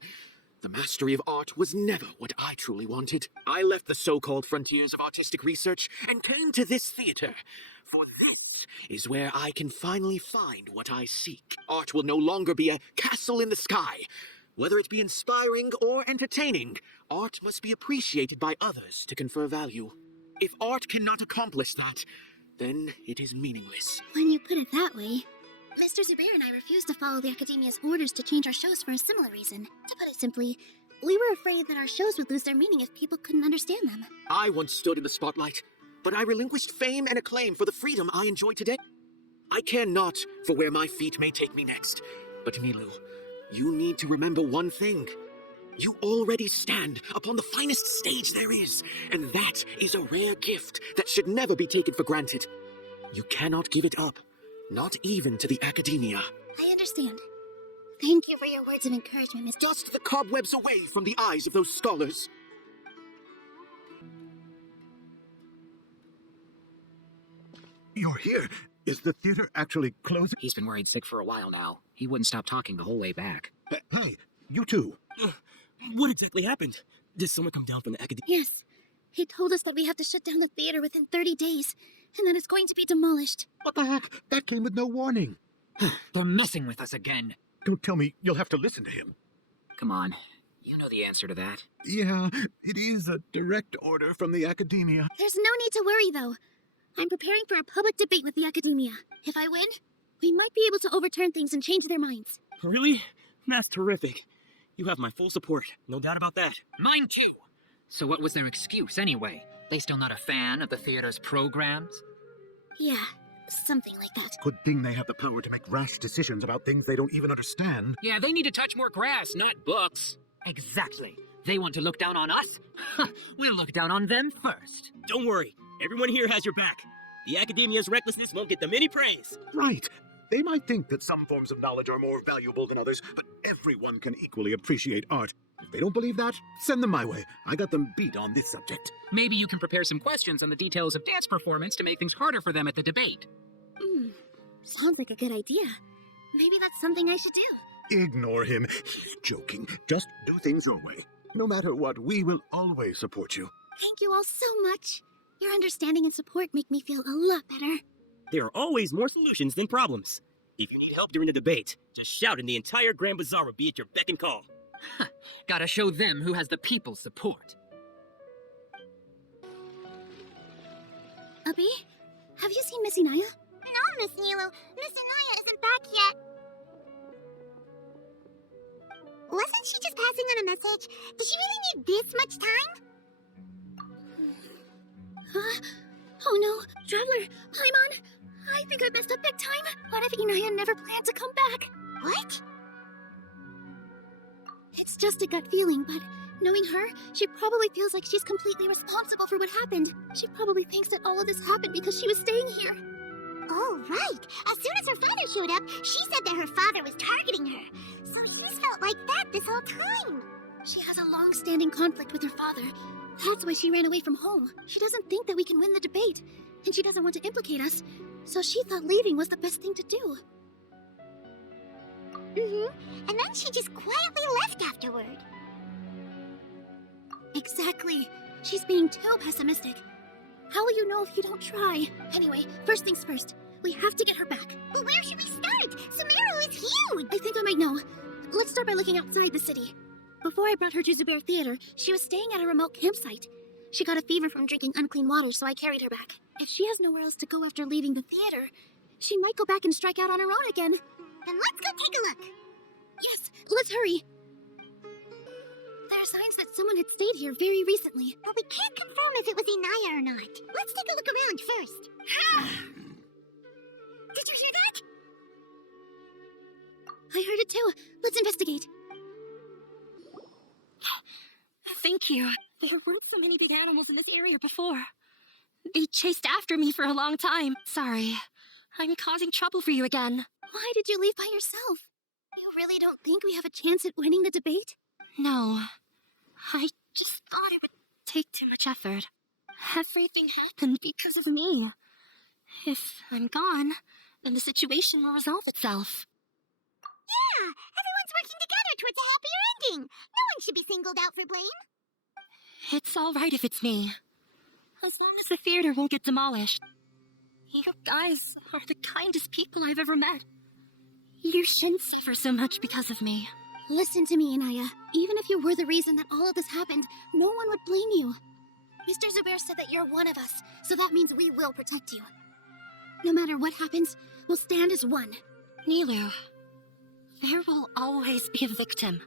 The mastery of art was never what I truly wanted. I left the so-called frontiers of artistic research and came to this theater. For this is where I can finally find what I seek. Art will no longer be a castle in the sky. Whether it be inspiring or entertaining, art must be appreciated by others to confer value. If art cannot accomplish that, then it is meaningless. When you put it that way, Mr. Zubair and I refused to follow the Academia's orders to change our shows for a similar reason. To put it simply, we were afraid that our shows would lose their meaning if people couldn't understand them. I once stood in the spotlight, but I relinquished fame and acclaim for the freedom I enjoy today. I care not for where my feet may take me next. But Nilou, you need to remember one thing. You already stand upon the finest stage there is, and that is a rare gift that should never be taken for granted. You cannot give it up, not even to the Academia. I understand. Thank you for your words of encouragement, Mr. Dust the cobwebs away from the eyes of those scholars. You're here. Is the theater actually closing? He's been worried sick for a while now. He wouldn't stop talking the whole way back. Hey, you two. What exactly happened? Did someone come down from the academy? Yes. He told us that we have to shut down the theater within 30 days, and that it's going to be demolished. What the heck? That came with no warning. They're messing with us again. Don't tell me you'll have to listen to him. Come on. You know the answer to that. Yeah, it is a direct order from the Academia. There's no need to worry, though. I'm preparing for a public debate with the Academia. If I win, we might be able to overturn things and change their minds. Really? That's terrific. You have my full support, no doubt about that. Mine too. So what was their excuse anyway? They still not a fan of the theater's programs? Yeah, Something like that. Good thing they have the power to make rash decisions about things they don't even understand. Yeah, they need to touch more grass, not books. Exactly. They want to look down on us? We'll look down on them first. Don't worry, everyone here has your back. The Academia's recklessness won't get them any praise. Right. They might think that some forms of knowledge are more valuable than others, but everyone can equally appreciate art. If they don't believe that, send them my way. I got them beat on this subject. Maybe you can prepare some questions on the details of dance performance to make things harder for them at the debate. Sounds like a good idea. Maybe that's something I should do. Ignore him. He's joking. Just do things your way. No matter what, we will always support you. Thank you all so much. Your understanding and support make me feel a lot better. There are always more solutions than problems. If you need help during the debate, just shout and the entire Grand Bazaar will be at your beck and call. Gotta show them who has the people's support. Abby, have you seen Missy Naya? No, Miss Nilou. Miss Anaya isn't back yet. Wasn't she just passing on a message? Does she really need this much time? Oh no, Traveler, Paimon, I think I messed up big time. What if Inaya never planned to come back? What? It's just a gut feeling, but knowing her, she probably feels like she's completely responsible for what happened. She probably thinks that all of this happened because she was staying here. Oh, right. As soon as her father showed up, she said that her father was targeting her. So she's felt like that this whole time. She has a long-standing conflict with her father. That's why she ran away from home. She doesn't think that we can win the debate, and she doesn't want to implicate us, so she thought leaving was the best thing to do. And then she just quietly left afterward. Exactly. She's being too pessimistic. How will you know if you don't try? Anyway, first things first. We have to get her back. But where should we start? Sumeru is huge! I think I might know. Let's start by looking outside the city. Before I brought her to Zubair Theater, she was staying at a remote campsite. She got a fever from drinking unclean water, so I carried her back. If she has nowhere else to go after leaving the theater, she might go back and strike out on her own again. Then let's go take a look. Yes, let's hurry. There are signs that someone had stayed here very recently. But we can't confirm if it was Inaya or not. Let's take a look around first. Did you hear that? I heard it too. Let's investigate. Thank you. There weren't so many big animals in this area before. They chased after me for a long time. Sorry. I'm causing trouble for you again. Why did you leave by yourself? You really don't think we have a chance at winning the debate? No. I just thought it would take too much effort. Everything happened because of me. If I'm gone, then the situation will resolve itself. Yeah, everyone's working together towards a happier ending. No one should be singled out for blame. It's all right if it's me. As long as the theater won't get demolished. You guys are the kindest people I've ever met. You shouldn't suffer so much because of me. Listen to me, Inaya. Even if you were the reason that all of this happened, no one would blame you. Mr. Zubair said that you're one of us, so that means we will protect you. No matter what happens, we'll stand as one. Nilou, there will always be a victim,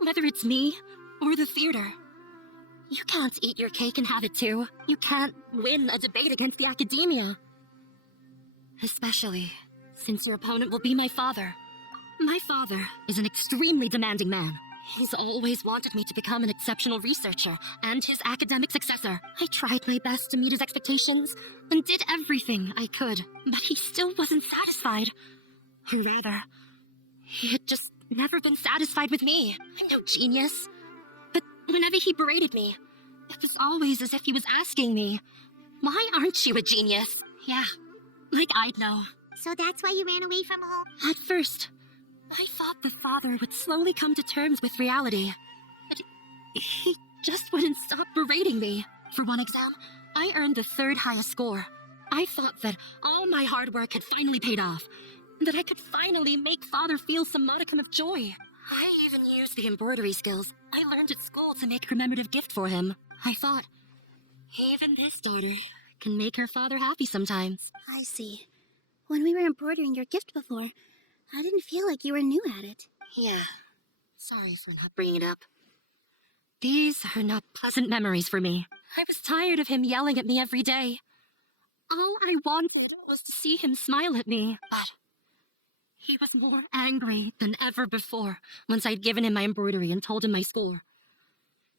whether it's me or the theater. You can't eat your cake and have it too. You can't win a debate against the academia. Especially since your opponent will be my father. My father is an extremely demanding man. He's always wanted me to become an exceptional researcher and his academic successor. I tried my best to meet his expectations and did everything I could, but he still wasn't satisfied. Or rather, he had just never been satisfied with me. I'm no genius. But whenever he berated me, it was always as if he was asking me, "Why aren't you a genius?" Yeah, like I'd know. So that's why you ran away from home? At first, I thought the father would slowly come to terms with reality. But he just wouldn't stop berating me. For one exam, I earned the third highest score. I thought that all my hard work had finally paid off, and that I could finally make father feel some modicum of joy. I even used the embroidery skills I learned at school to make a commemorative gift for him. I thought, even this daughter can make her father happy sometimes. I see. When we were embroidering your gift before, I didn't feel like you were new at it. Yeah, sorry for not bringing it up. These are not pleasant memories for me. I was tired of him yelling at me every day. All I wanted was to see him smile at me, but he was more angry than ever before once I'd given him my embroidery and told him my score.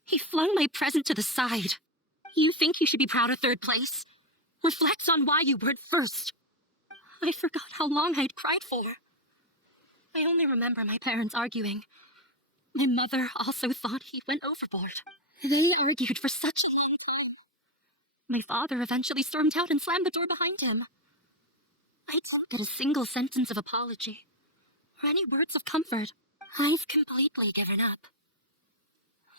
He flung my present to the side. You think you should be proud of third place? Reflect on why you weren't first. I forgot how long I'd cried for. I only remember my parents arguing. My mother also thought he went overboard. They argued for such a long time. My father eventually stormed out and slammed the door behind him. I don't get a single sentence of apology or any words of comfort. I've completely given up.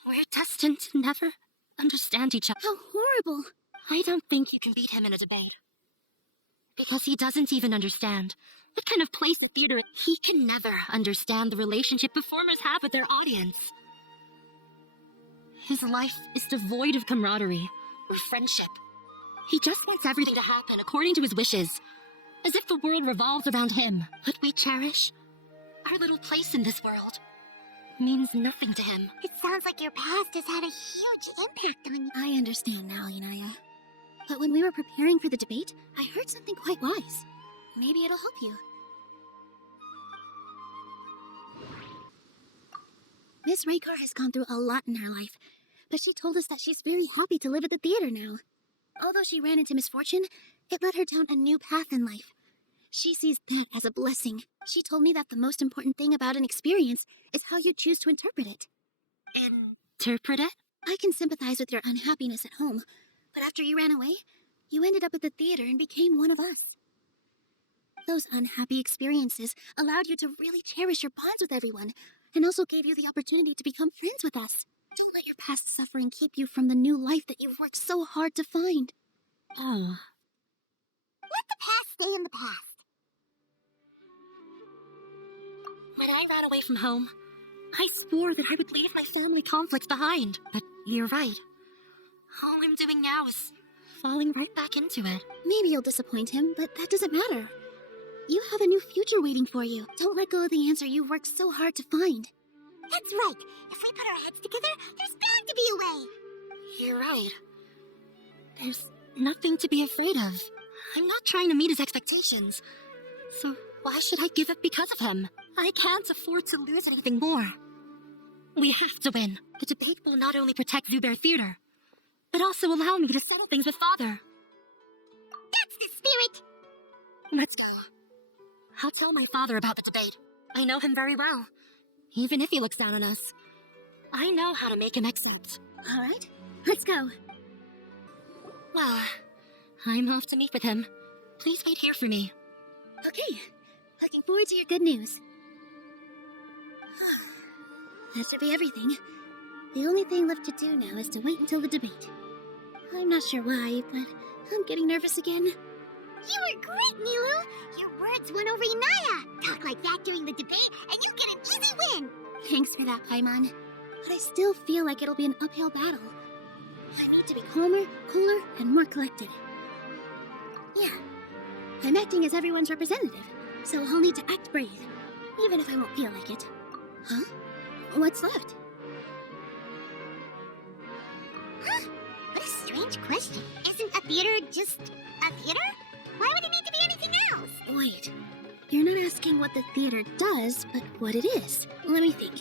We're destined to never understand each other. How horrible! I don't think you can beat him in a debate. Because he doesn't even understand what kind of place the theater is. He can never understand the relationship performers have with their audience. His life is devoid of camaraderie or friendship. He just wants everything to happen according to his wishes, as if the world revolves around him. What we cherish, our little place in this world, means nothing to him. It sounds like your past has had a huge impact on you. I understand now, Inaya. But when we were preparing for the debate, I heard something quite wise. Maybe it'll help you. Miss Raykar has gone through a lot in her life, but she told us that she's very happy to live at the theater now. Although she ran into misfortune, it led her down a new path in life. She sees that as a blessing. She told me that the most important thing about an experience is how you choose to interpret it. Interpret it? I can sympathize with your unhappiness at home, but after you ran away, you ended up at the theater and became one of us. Those unhappy experiences allowed you to really cherish your bonds with everyone, and also gave you the opportunity to become friends with us. Don't let your past suffering keep you from the new life that you've worked so hard to find. Oh. Let the past stay in the past. When I ran away from home, I swore that I would leave my family conflicts behind. But you're right. All I'm doing now is falling right back into it. Maybe you'll disappoint him, but that doesn't matter. You have a new future waiting for you. Don't let go of the answer you worked so hard to find. That's right. If we put our heads together, there's bound to be a way. You're right. There's nothing to be afraid of. I'm not trying to meet his expectations. So why should I give up because of him? I can't afford to lose anything more. We have to win. The debate will not only protect Zubair Theater, but also allow me to settle things with Father. That's the spirit. Let's go. I'll tell my father about the debate. I know him very well. Even if he looks down on us, I know how to make him accept. All right, let's go. Well, I'm off to meet with him. Please wait here for me. Okay, looking forward to your good news. That should be everything. The only thing left to do now is to wait until the debate. I'm not sure why, but I'm getting nervous again. You were great, Nilou. Your words won over Inaya. Talk like that during the debate, and you get an easy win. Thanks for that, Paimon. But I still feel like it'll be an uphill battle. I need to be calmer, cooler, and more collected. Yeah, I'm acting as everyone's representative, so I'll need to act brave, even if I won't feel like it. Huh? What's left? Huh? What a strange question. Isn't a theater just a theater? Why would it need to be anything else? Wait, you're not asking what the theater does, but what it is. Let me think.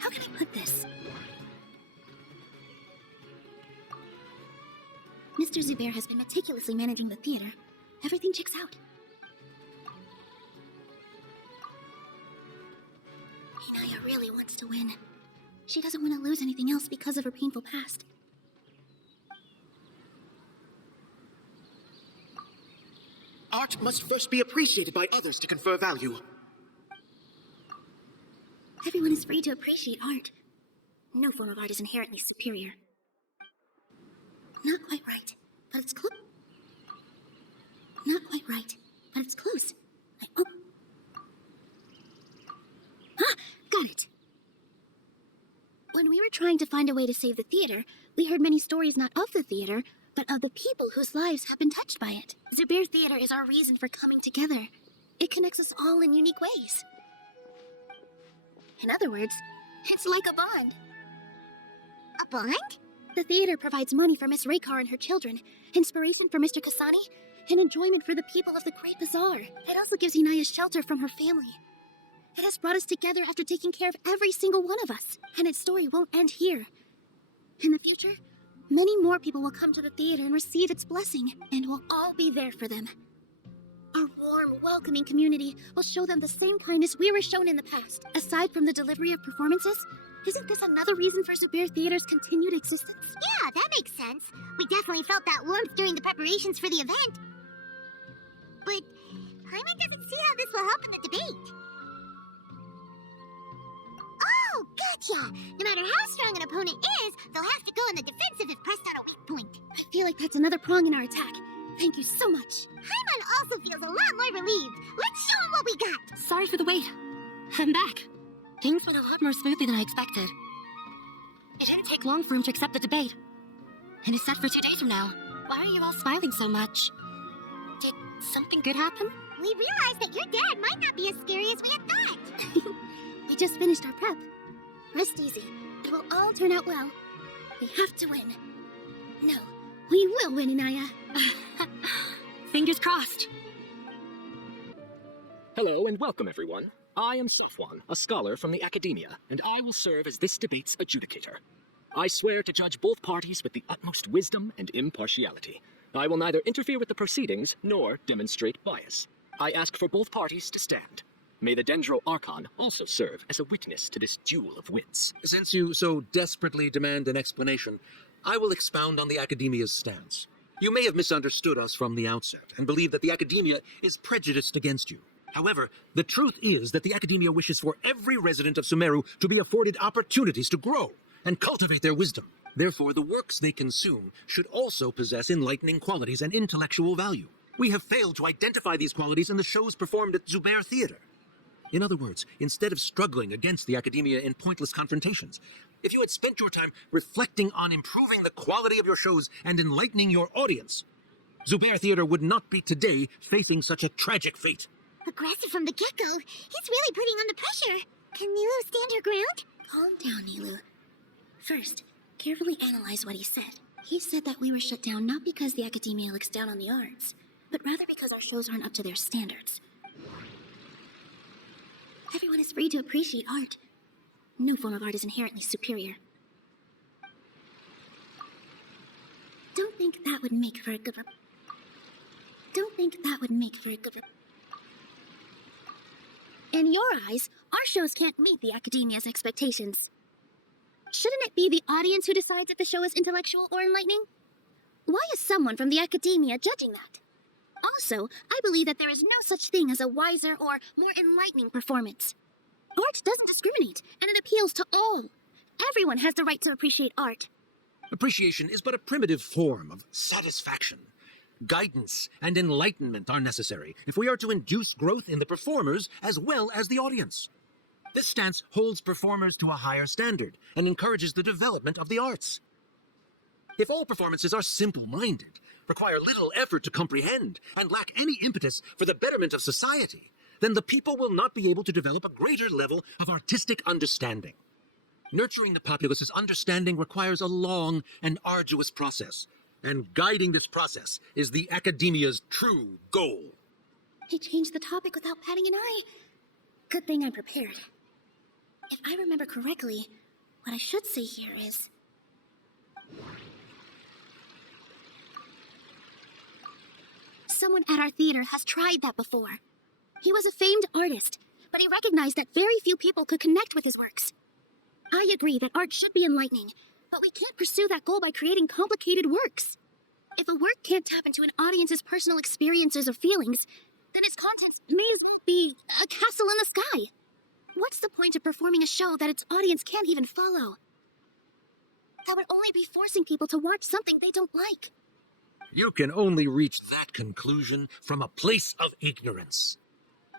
How can I put this? Mr. Zubair has been meticulously managing the theater. Everything checks out. Inaya really wants to win. She doesn't want to lose anything else because of her painful past. Art must first be appreciated by others to confer value. Everyone is free to appreciate art. No form of art is inherently superior. Not quite right, but it's close. Not quite right, but it's close. Oh. Ah, got it. When we were trying to find a way to save the theater, we heard many stories not of the theater, but of the people whose lives have been touched by it. Zubair Theater is our reason for coming together. It connects us all in unique ways. In other words, it's like a bond. A bond? The theater provides money for Miss Raykar and her children, inspiration for Mr. Kasani, and enjoyment for the people of the Great Bazaar. It also gives Inaya shelter from her family. It has brought us together after taking care of every single one of us, and its story won't end here. In the future, many more people will come to the theater and receive its blessing, and we'll all be there for them. Our warm, welcoming community will show them the same kindness we were shown in the past. Aside from the delivery of performances, isn't this another reason for Zubair Theater's continued existence? Yeah, that makes sense. We definitely felt that warmth during the preparations for the event. But Paimon doesn't see how this will help in the debate. Oh, gotcha! No matter how strong an opponent is, they'll have to go on the defensive if pressed on a weak point. I feel like that's another prong in our attack. Thank you so much. Paimon also feels a lot more relieved. Let's show him what we got! Sorry for the wait. I'm back. Things went a lot more smoothly than I expected. It didn't take long for him to accept the debate. And it's set for 2 days from now. Why are you all smiling so much? Did something good happen? We realized that your dad might not be as scary as we had thought. We just finished our prep. Rest easy. It will all turn out well. We have to win. No, we will win, Inaya. Fingers crossed. Hello and welcome, everyone. I am Safwan, a scholar from the Academia, and I will serve as this debate's adjudicator. I swear to judge both parties with the utmost wisdom and impartiality. I will neither interfere with the proceedings nor demonstrate bias. I ask for both parties to stand. May the Dendro Archon also serve as a witness to this duel of wits. Since you so desperately demand an explanation, I will expound on the Academia's stance. You may have misunderstood us from the outset and believe that the Academia is prejudiced against you. However, the truth is that the Academia wishes for every resident of Sumeru to be afforded opportunities to grow and cultivate their wisdom. Therefore, the works they consume should also possess enlightening qualities and intellectual value. We have failed to identify these qualities in the shows performed at Zubair Theater. In other words, instead of struggling against the Academia in pointless confrontations, if you had spent your time reflecting on improving the quality of your shows and enlightening your audience, Zubair Theater would not be today facing such a tragic fate. Aggressive from the get-go, he's really putting on the pressure. Can Nilou stand her ground? Calm down, Nilou. First, carefully analyze what he said. He said that we were shut down not because the Academia looks down on the arts, but rather because our shows aren't up to their standards. Everyone is free to appreciate art. No form of art is inherently superior. Don't think that would make for a good... In your eyes, our shows can't meet the Academia's expectations. Shouldn't it be the audience who decides if the show is intellectual or enlightening? Why is someone from the Academia judging that? Also, I believe that there is no such thing as a wiser or more enlightening performance. Art doesn't discriminate, and it appeals to all. Everyone has the right to appreciate art. Appreciation is but a primitive form of satisfaction. Guidance and enlightenment are necessary if we are to induce growth in the performers as well as the audience. This stance holds performers to a higher standard and encourages the development of the arts. If all performances are simple-minded, require little effort to comprehend, and lack any impetus for the betterment of society, then the people will not be able to develop a greater level of artistic understanding. Nurturing the populace's understanding requires a long and arduous process, and guiding this process is the Academia's true goal. He changed the topic without batting an eye. Good thing I'm prepared. If I remember correctly, what I should say here is... Someone at our theater has tried that before. He was a famed artist, but he recognized that very few people could connect with his works. I agree that art should be enlightening, but we can't pursue that goal by creating complicated works. If a work can't tap into an audience's personal experiences or feelings, then its contents may as well be a castle in the sky. What's the point of performing a show that its audience can't even follow? That would only be forcing people to watch something they don't like. You can only reach that conclusion from a place of ignorance.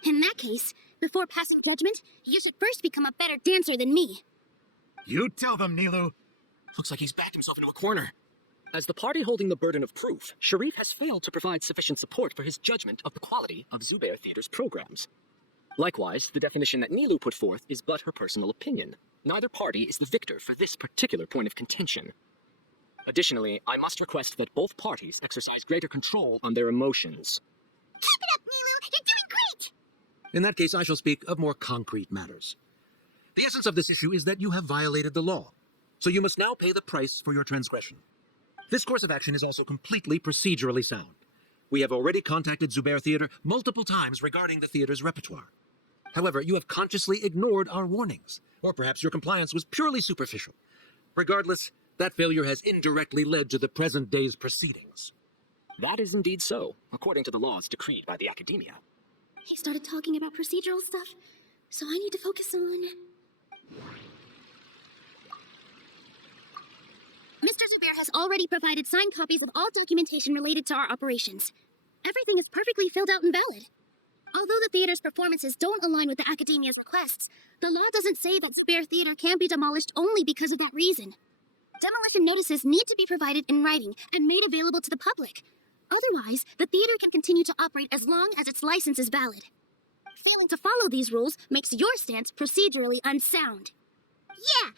In that case, before passing judgment, you should first become a better dancer than me. You tell them, Nilou. Looks like he's backed himself into a corner. As the party holding the burden of proof, Sharif has failed to provide sufficient support for his judgment of the quality of Zubair Theater's programs. Likewise, the definition that Nilou put forth is but her personal opinion. Neither party is the victor for this particular point of contention. Additionally, I must request that both parties exercise greater control on their emotions. Keep it up, Nilou! You're doing great! In that case, I shall speak of more concrete matters. The essence of this issue is that you have violated the law, so you must now pay the price for your transgression. This course of action is also completely procedurally sound. We have already contacted Zubair Theater multiple times regarding the theater's repertoire. However, you have consciously ignored our warnings, or perhaps your compliance was purely superficial. Regardless, that failure has indirectly led to the present day's proceedings. That is indeed so, according to the laws decreed by the Academia. He started talking about procedural stuff, so I need to focus on... Mr. Zubair has already provided signed copies of all documentation related to our operations. Everything is perfectly filled out and valid. Although the theater's performances don't align with the Academia's requests, the law doesn't say that Zubair Theater can be demolished only because of that reason. Demolition notices need to be provided in writing and made available to the public. Otherwise, the theater can continue to operate as long as its license is valid. Failing to follow these rules makes your stance procedurally unsound. Yeah!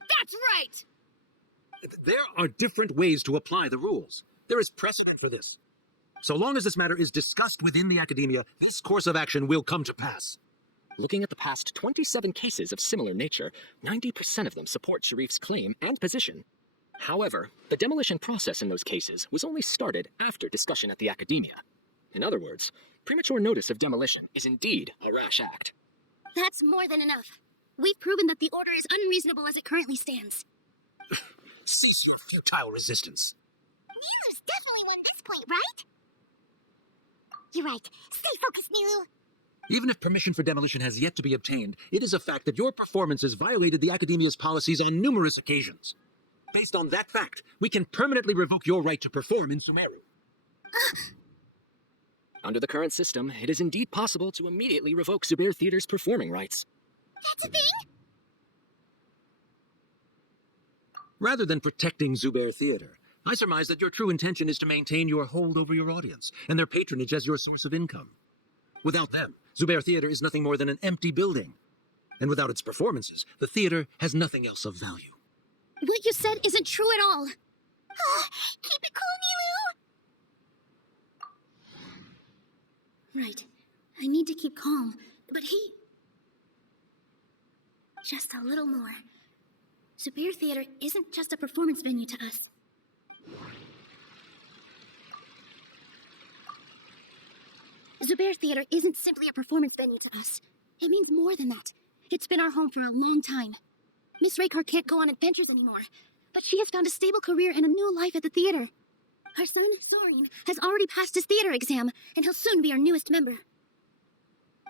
That's right! There are different ways to apply the rules. There is precedent for this. So long as this matter is discussed within the Academia, this course of action will come to pass. Looking at the past 27 cases of similar nature, 90% of them support Sharif's claim and position. However, the demolition process in those cases was only started after discussion at the Academia. In other words, premature notice of demolition is indeed a rash act. That's more than enough. We've proven that the order is unreasonable as it currently stands. Cease your futile resistance. Nilou's definitely won this point, right? You're right. Stay focused, Nilou. Even if permission for demolition has yet to be obtained, it is a fact that your performances violated the Academia's policies on numerous occasions. Based on that fact, we can permanently revoke your right to perform in Sumeru. Under the current system, it is indeed possible to immediately revoke Zubair Theater's performing rights. That's a thing? Rather than protecting Zubair Theater, I surmise that your true intention is to maintain your hold over your audience and their patronage as your source of income. Without them, Zubair Theater is nothing more than an empty building. And without its performances, the theater has nothing else of value. What you said isn't true at all. Keep it cool, Nilou! Right. I need to keep calm, but just a little more. Zubair Theater isn't just a performance venue to us. Zubair Theater isn't simply a performance venue to us. It means more than that. It's been our home for a long time. Miss Raykar can't go on adventures anymore, but she has found a stable career and a new life at the theater. Our son, Sorin, has already passed his theater exam, and he'll soon be our newest member.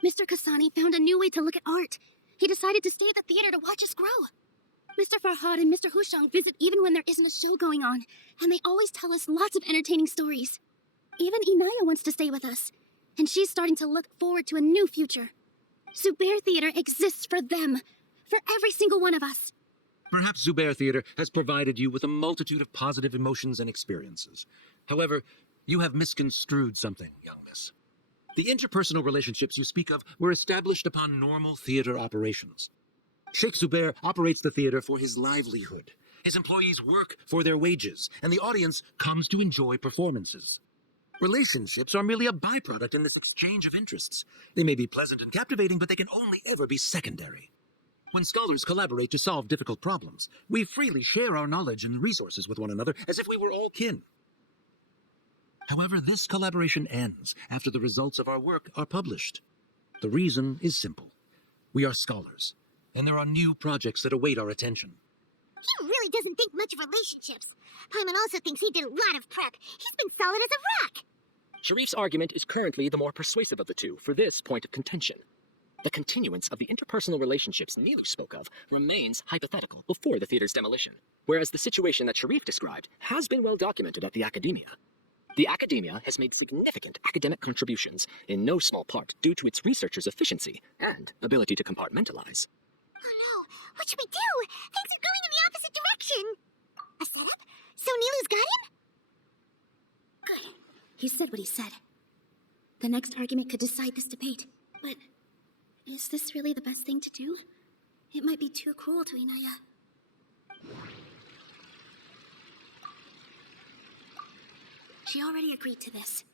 Mr. Kasani found a new way to look at art. He decided to stay at the theater to watch us grow. Mr. Farhad and Mr. Hushang visit even when there isn't a show going on, and they always tell us lots of entertaining stories. Even Inaya wants to stay with us, and she's starting to look forward to a new future. Zubair Theater exists for them, for every single one of us. Perhaps Zubair Theater has provided you with a multitude of positive emotions and experiences. However, you have misconstrued something, young miss. The interpersonal relationships you speak of were established upon normal theater operations. Sheikh Zubair operates the theater for his livelihood. His employees work for their wages, and the audience comes to enjoy performances. Relationships are merely a byproduct in this exchange of interests. They may be pleasant and captivating, but they can only ever be secondary. When scholars collaborate to solve difficult problems, we freely share our knowledge and resources with one another as if we were all kin. However, this collaboration ends after the results of our work are published. The reason is simple. We are scholars, and there are new projects that await our attention. He really doesn't think much of relationships. Paimon also thinks he did a lot of prep. He's been solid as a rock. Sharif's argument is currently the more persuasive of the two for this point of contention. The continuance of the interpersonal relationships Nilou spoke of remains hypothetical before the theater's demolition, whereas the situation that Sharif described has been well documented at the Academia. The Academia has made significant academic contributions, in no small part due to its researchers' efficiency and ability to compartmentalize. Oh no, what should we do? Things are going in the opposite direction. A setup? So Nilou's got him? Good. He said what he said. The next argument could decide this debate, but is this really the best thing to do? It might be too cruel to Inaya. She already agreed to this.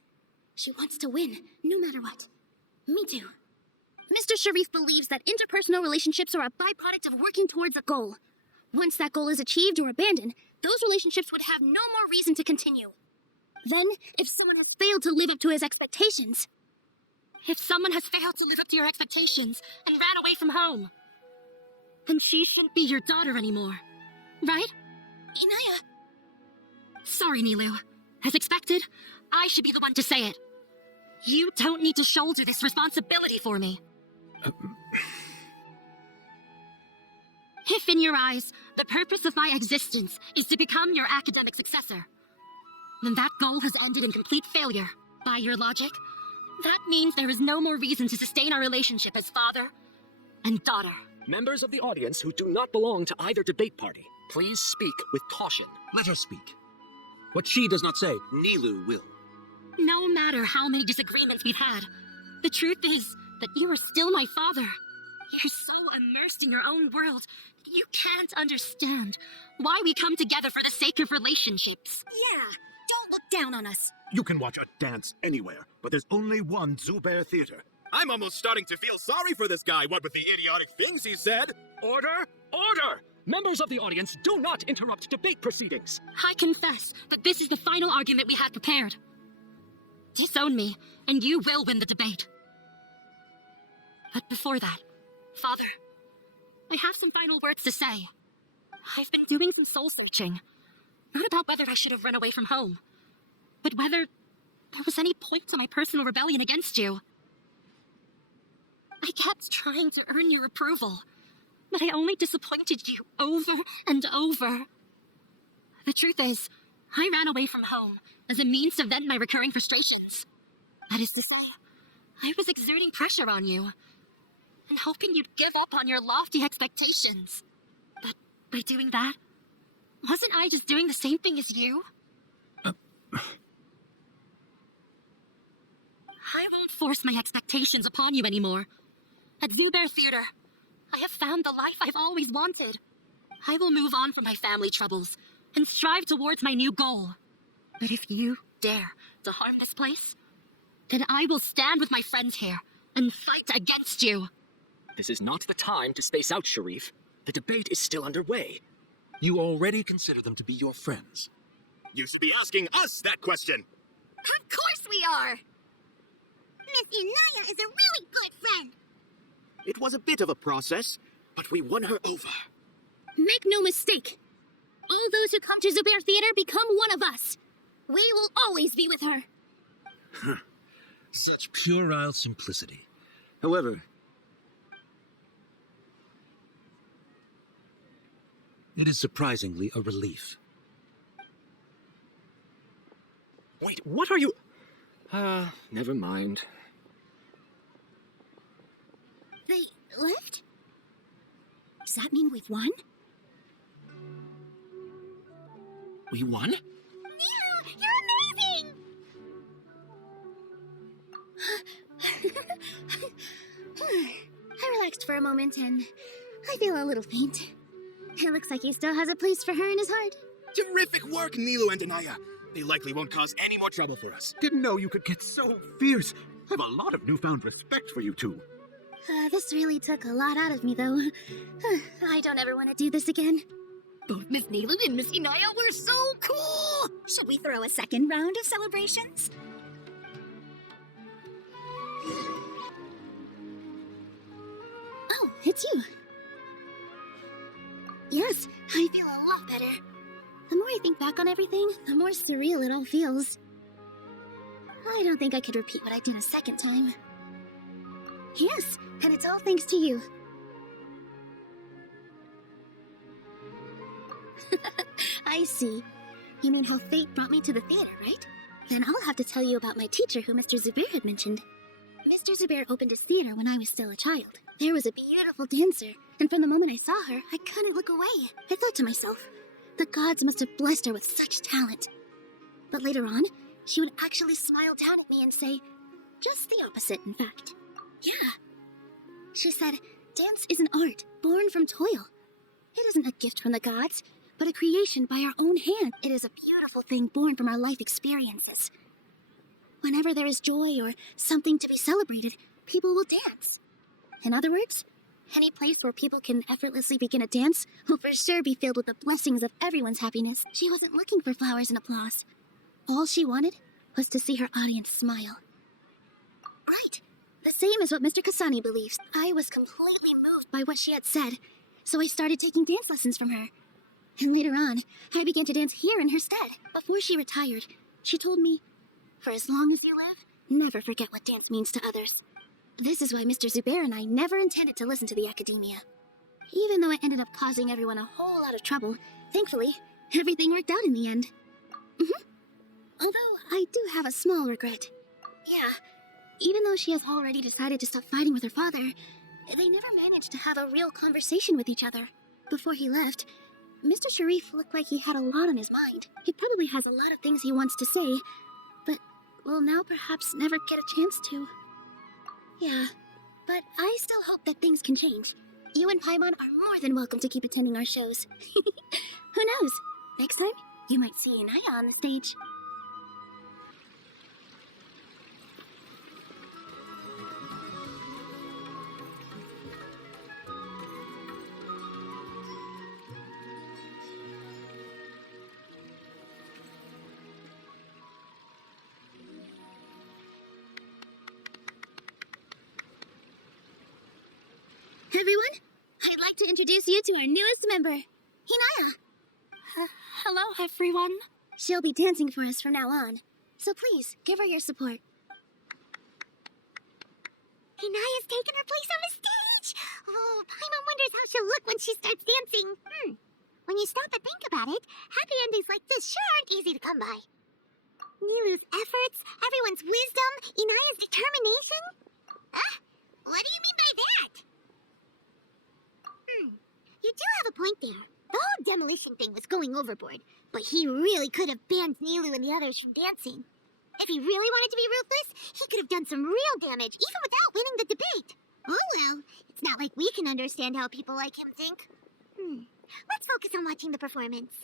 She wants to win, no matter what. Me too. Mr. Sharif believes that interpersonal relationships are a byproduct of working towards a goal. Once that goal is achieved or abandoned, those relationships would have no more reason to continue. Then, if someone has failed to live up to his expectations... If someone has failed to live up to your expectations and ran away from home, then she shouldn't be your daughter anymore. Right? Inaya. Sorry, Nilou. As expected, I should be the one to say it. You don't need to shoulder this responsibility for me. If in your eyes, the purpose of my existence is to become your academic successor, then that goal has ended in complete failure. By your logic, that means there is no more reason to sustain our relationship as father and daughter. Members of the audience who do not belong to either debate party, please speak with caution. Let her speak. What she does not say, Nilou will. No matter how many disagreements we've had, the truth is that you are still my father. You're so immersed in your own world that you can't understand why we come together for the sake of relationships. Yeah, don't look down on us. You can watch a dance anywhere, but there's only one Zubair Theater. I'm almost starting to feel sorry for this guy, what with the idiotic things he said. Order! Order! Members of the audience, do not interrupt debate proceedings. I confess that this is the final argument we had prepared. Disown me, and you will win the debate. But before that, Father, I have some final words to say. I've been doing some soul-searching. Not about whether I should have run away from home, but whether there was any point to my personal rebellion against you. I kept trying to earn your approval, but I only disappointed you over and over. The truth is, I ran away from home as a means to vent my recurring frustrations. That is to say, I was exerting pressure on you, and hoping you'd give up on your lofty expectations. But by doing that, wasn't I just doing the same thing as you? I won't force my expectations upon you anymore. At Zubair Theater, I have found the life I've always wanted. I will move on from my family troubles and strive towards my new goal. But if you dare to harm this place, then I will stand with my friends here and fight against you. This is not the time to space out, Sharif. The debate is still underway. You already consider them to be your friends. You should be asking us that question. Of course we are! Miss Inaya is a really good friend. It was a bit of a process, but we won her over. Make no mistake. All those who come to Zubair Theater become one of us. We will always be with her. Such puerile simplicity. However, it is surprisingly a relief. Wait, what are you... never mind. They left? Does that mean we've won? We won? Nilou, you're amazing! I relaxed for a moment and I feel a little faint. It looks like he still has a place for her in his heart. Terrific work, Nilou and Inaya. They likely won't cause any more trouble for us. Didn't know you could get so fierce. I have a lot of newfound respect for you two. This really took a lot out of me, though. I don't ever want to do this again. Both Miss Nilou and Miss Inaya were so cool! Should we throw a second round of celebrations? Oh, it's you. Yes, I feel a lot better. The more I think back on everything, the more surreal it all feels. I don't think I could repeat what I did a second time. Yes, and it's all thanks to you. I see. You mean how fate brought me to the theater, right? Then I'll have to tell you about my teacher who Mr. Zubair had mentioned. Mr. Zubair opened his theater when I was still a child. There was a beautiful dancer, and from the moment I saw her, I couldn't look away. I thought to myself, the gods must have blessed her with such talent. But later on, she would actually smile down at me and say, just the opposite, in fact. Yeah. She said, dance is an art born from toil. It isn't a gift from the gods. but a creation by our own hand. It is a beautiful thing born from our life experiences. Whenever there is joy or something to be celebrated, people will dance. In other words, any place where people can effortlessly begin a dance will for sure be filled with the blessings of everyone's happiness. She wasn't looking for flowers and applause. All she wanted was to see her audience smile. Right. The same as what Mr. Kasani believes. I was completely moved by what she had said, so I started taking dance lessons from her. And later on, I began to dance here in her stead. Before she retired, she told me, "For as long as you live, never forget what dance means to others." This is why Mr. Zubair and I never intended to listen to the academia. Even though it ended up causing everyone a whole lot of trouble, thankfully, everything worked out in the end. Although, I do have a small regret. Yeah, even though she has already decided to stop fighting with her father, they never managed to have a real conversation with each other. Before he left, Mr. Sharif looked like he had a lot on his mind. He probably has a lot of things he wants to say, but will now perhaps never get a chance to. Yeah, but I still hope that things can change. You and Paimon are more than welcome to keep attending our shows. Who knows? Next time, you might see Inaya on the stage. Everyone, I'd like to introduce you to our newest member, Hinaya. Hello, everyone. She'll be dancing for us from now on, so please give her your support. Hinaya's taken her place on the stage! Oh, Paimon wonders how she'll look when she starts dancing. When you stop and think about it, happy endings like this sure aren't easy to come by. Nilou's efforts, everyone's wisdom, Inaya's determination. What do you mean by that? You do have a point there. The whole demolition thing was going overboard, but he really could have banned Nilou and the others from dancing. If he really wanted to be ruthless, he could have done some real damage, even without winning the debate. Oh well, it's not like we can understand how people like him think. Let's focus on watching the performance.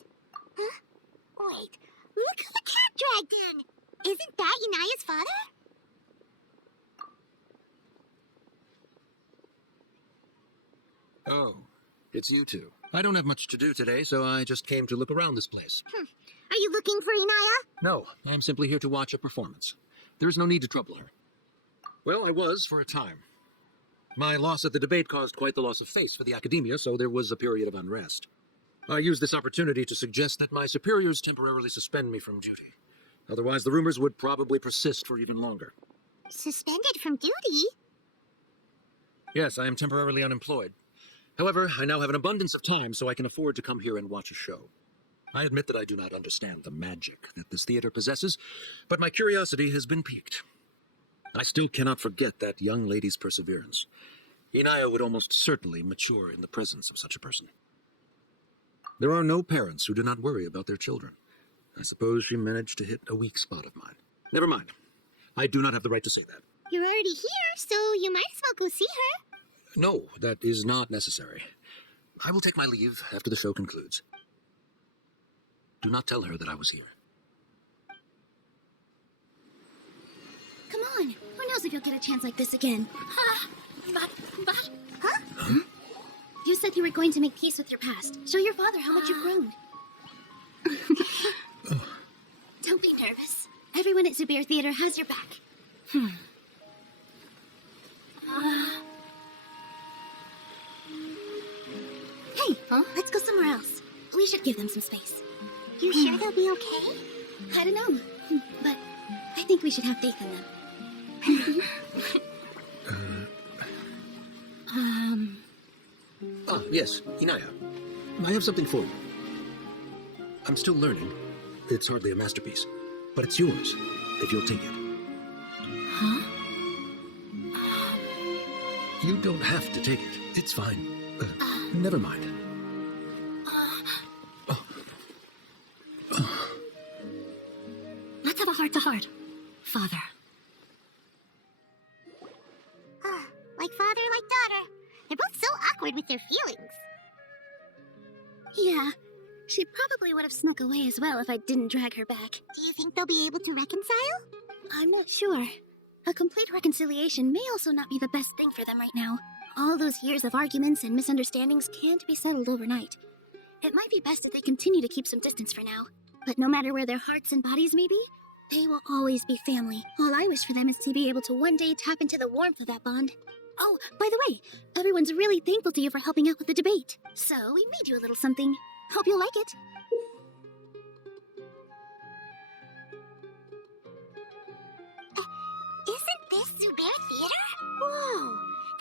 Huh? Wait, look who the cat dragged in! Isn't that Inaya's father? Oh, it's you two. I don't have much to do today, so I just came to look around this place. Are you looking for Inaya? No, I'm simply here to watch a performance. There's no need to trouble her. Well, I was for a time. My loss at the debate caused quite the loss of face for the academia, so there was a period of unrest. I used this opportunity to suggest that my superiors temporarily suspend me from duty. Otherwise, the rumors would probably persist for even longer. Suspended from duty? Yes, I am temporarily unemployed. However, I now have an abundance of time, so I can afford to come here and watch a show. I admit that I do not understand the magic that this theater possesses, but my curiosity has been piqued. I still cannot forget that young lady's perseverance. Inaya would almost certainly mature in the presence of such a person. There are no parents who do not worry about their children. I suppose she managed to hit a weak spot of mine. Never mind. I do not have the right to say that. You're already here, so you might as well go see her. No, that is not necessary. I will take my leave after the show concludes. Do not tell her that I was here. Come on, who knows if you'll get a chance like this again? Huh? You said you were going to make peace with your past. Show your father how much you've grown. Don't be nervous. Everyone at Zubair Theater has your back. Hey, let's go somewhere else. We should give them some space. You sure they'll be okay? I don't know, but I think we should have faith in them. Yes, Inaya. I have something for you. I'm still learning. It's hardly a masterpiece, but it's yours, if you'll take it. Huh? You don't have to take it. It's fine. Never mind. Let's have a heart-to-heart. Father. Like father, like daughter. They're both so awkward with their feelings. Yeah, She probably would have snuck away as well if I didn't drag her back. Do you think they'll be able to reconcile? I'm not sure. A complete reconciliation may also not be the best thing for them right now. All those years of arguments and misunderstandings can't be settled overnight. It might be best if they continue to keep some distance for now. But no matter where their hearts and bodies may be, they will always be family. All I wish for them is to be able to one day tap into the warmth of that bond. Oh, by the way, everyone's really thankful to you for helping out with the debate. So we made you a little something. Hope you'll like it. Isn't this Zubair Theater? Whoa,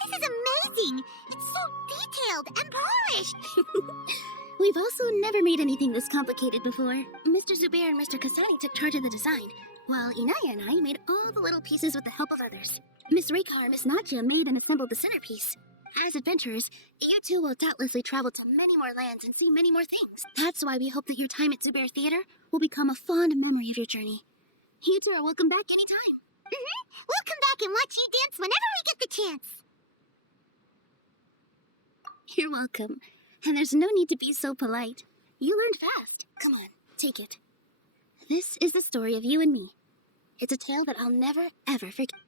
this is amazing! It's so detailed and polished! We've also never made anything this complicated before. Mr. Zubair and Mr. Kasani took charge of the design, while Inaya and I made all the little pieces with the help of others. Miss Reikar and Miss Nadia made and assembled the centerpiece. As adventurers, you two will doubtlessly travel to many more lands and see many more things. That's why we hope that your time at Zubair Theater will become a fond memory of your journey. You two are welcome back anytime. We'll come back and watch you dance whenever we get the chance. You're welcome. And there's no need to be so polite. You learned fast. Come on, take it. This is the story of you and me. It's a tale that I'll never, ever forget.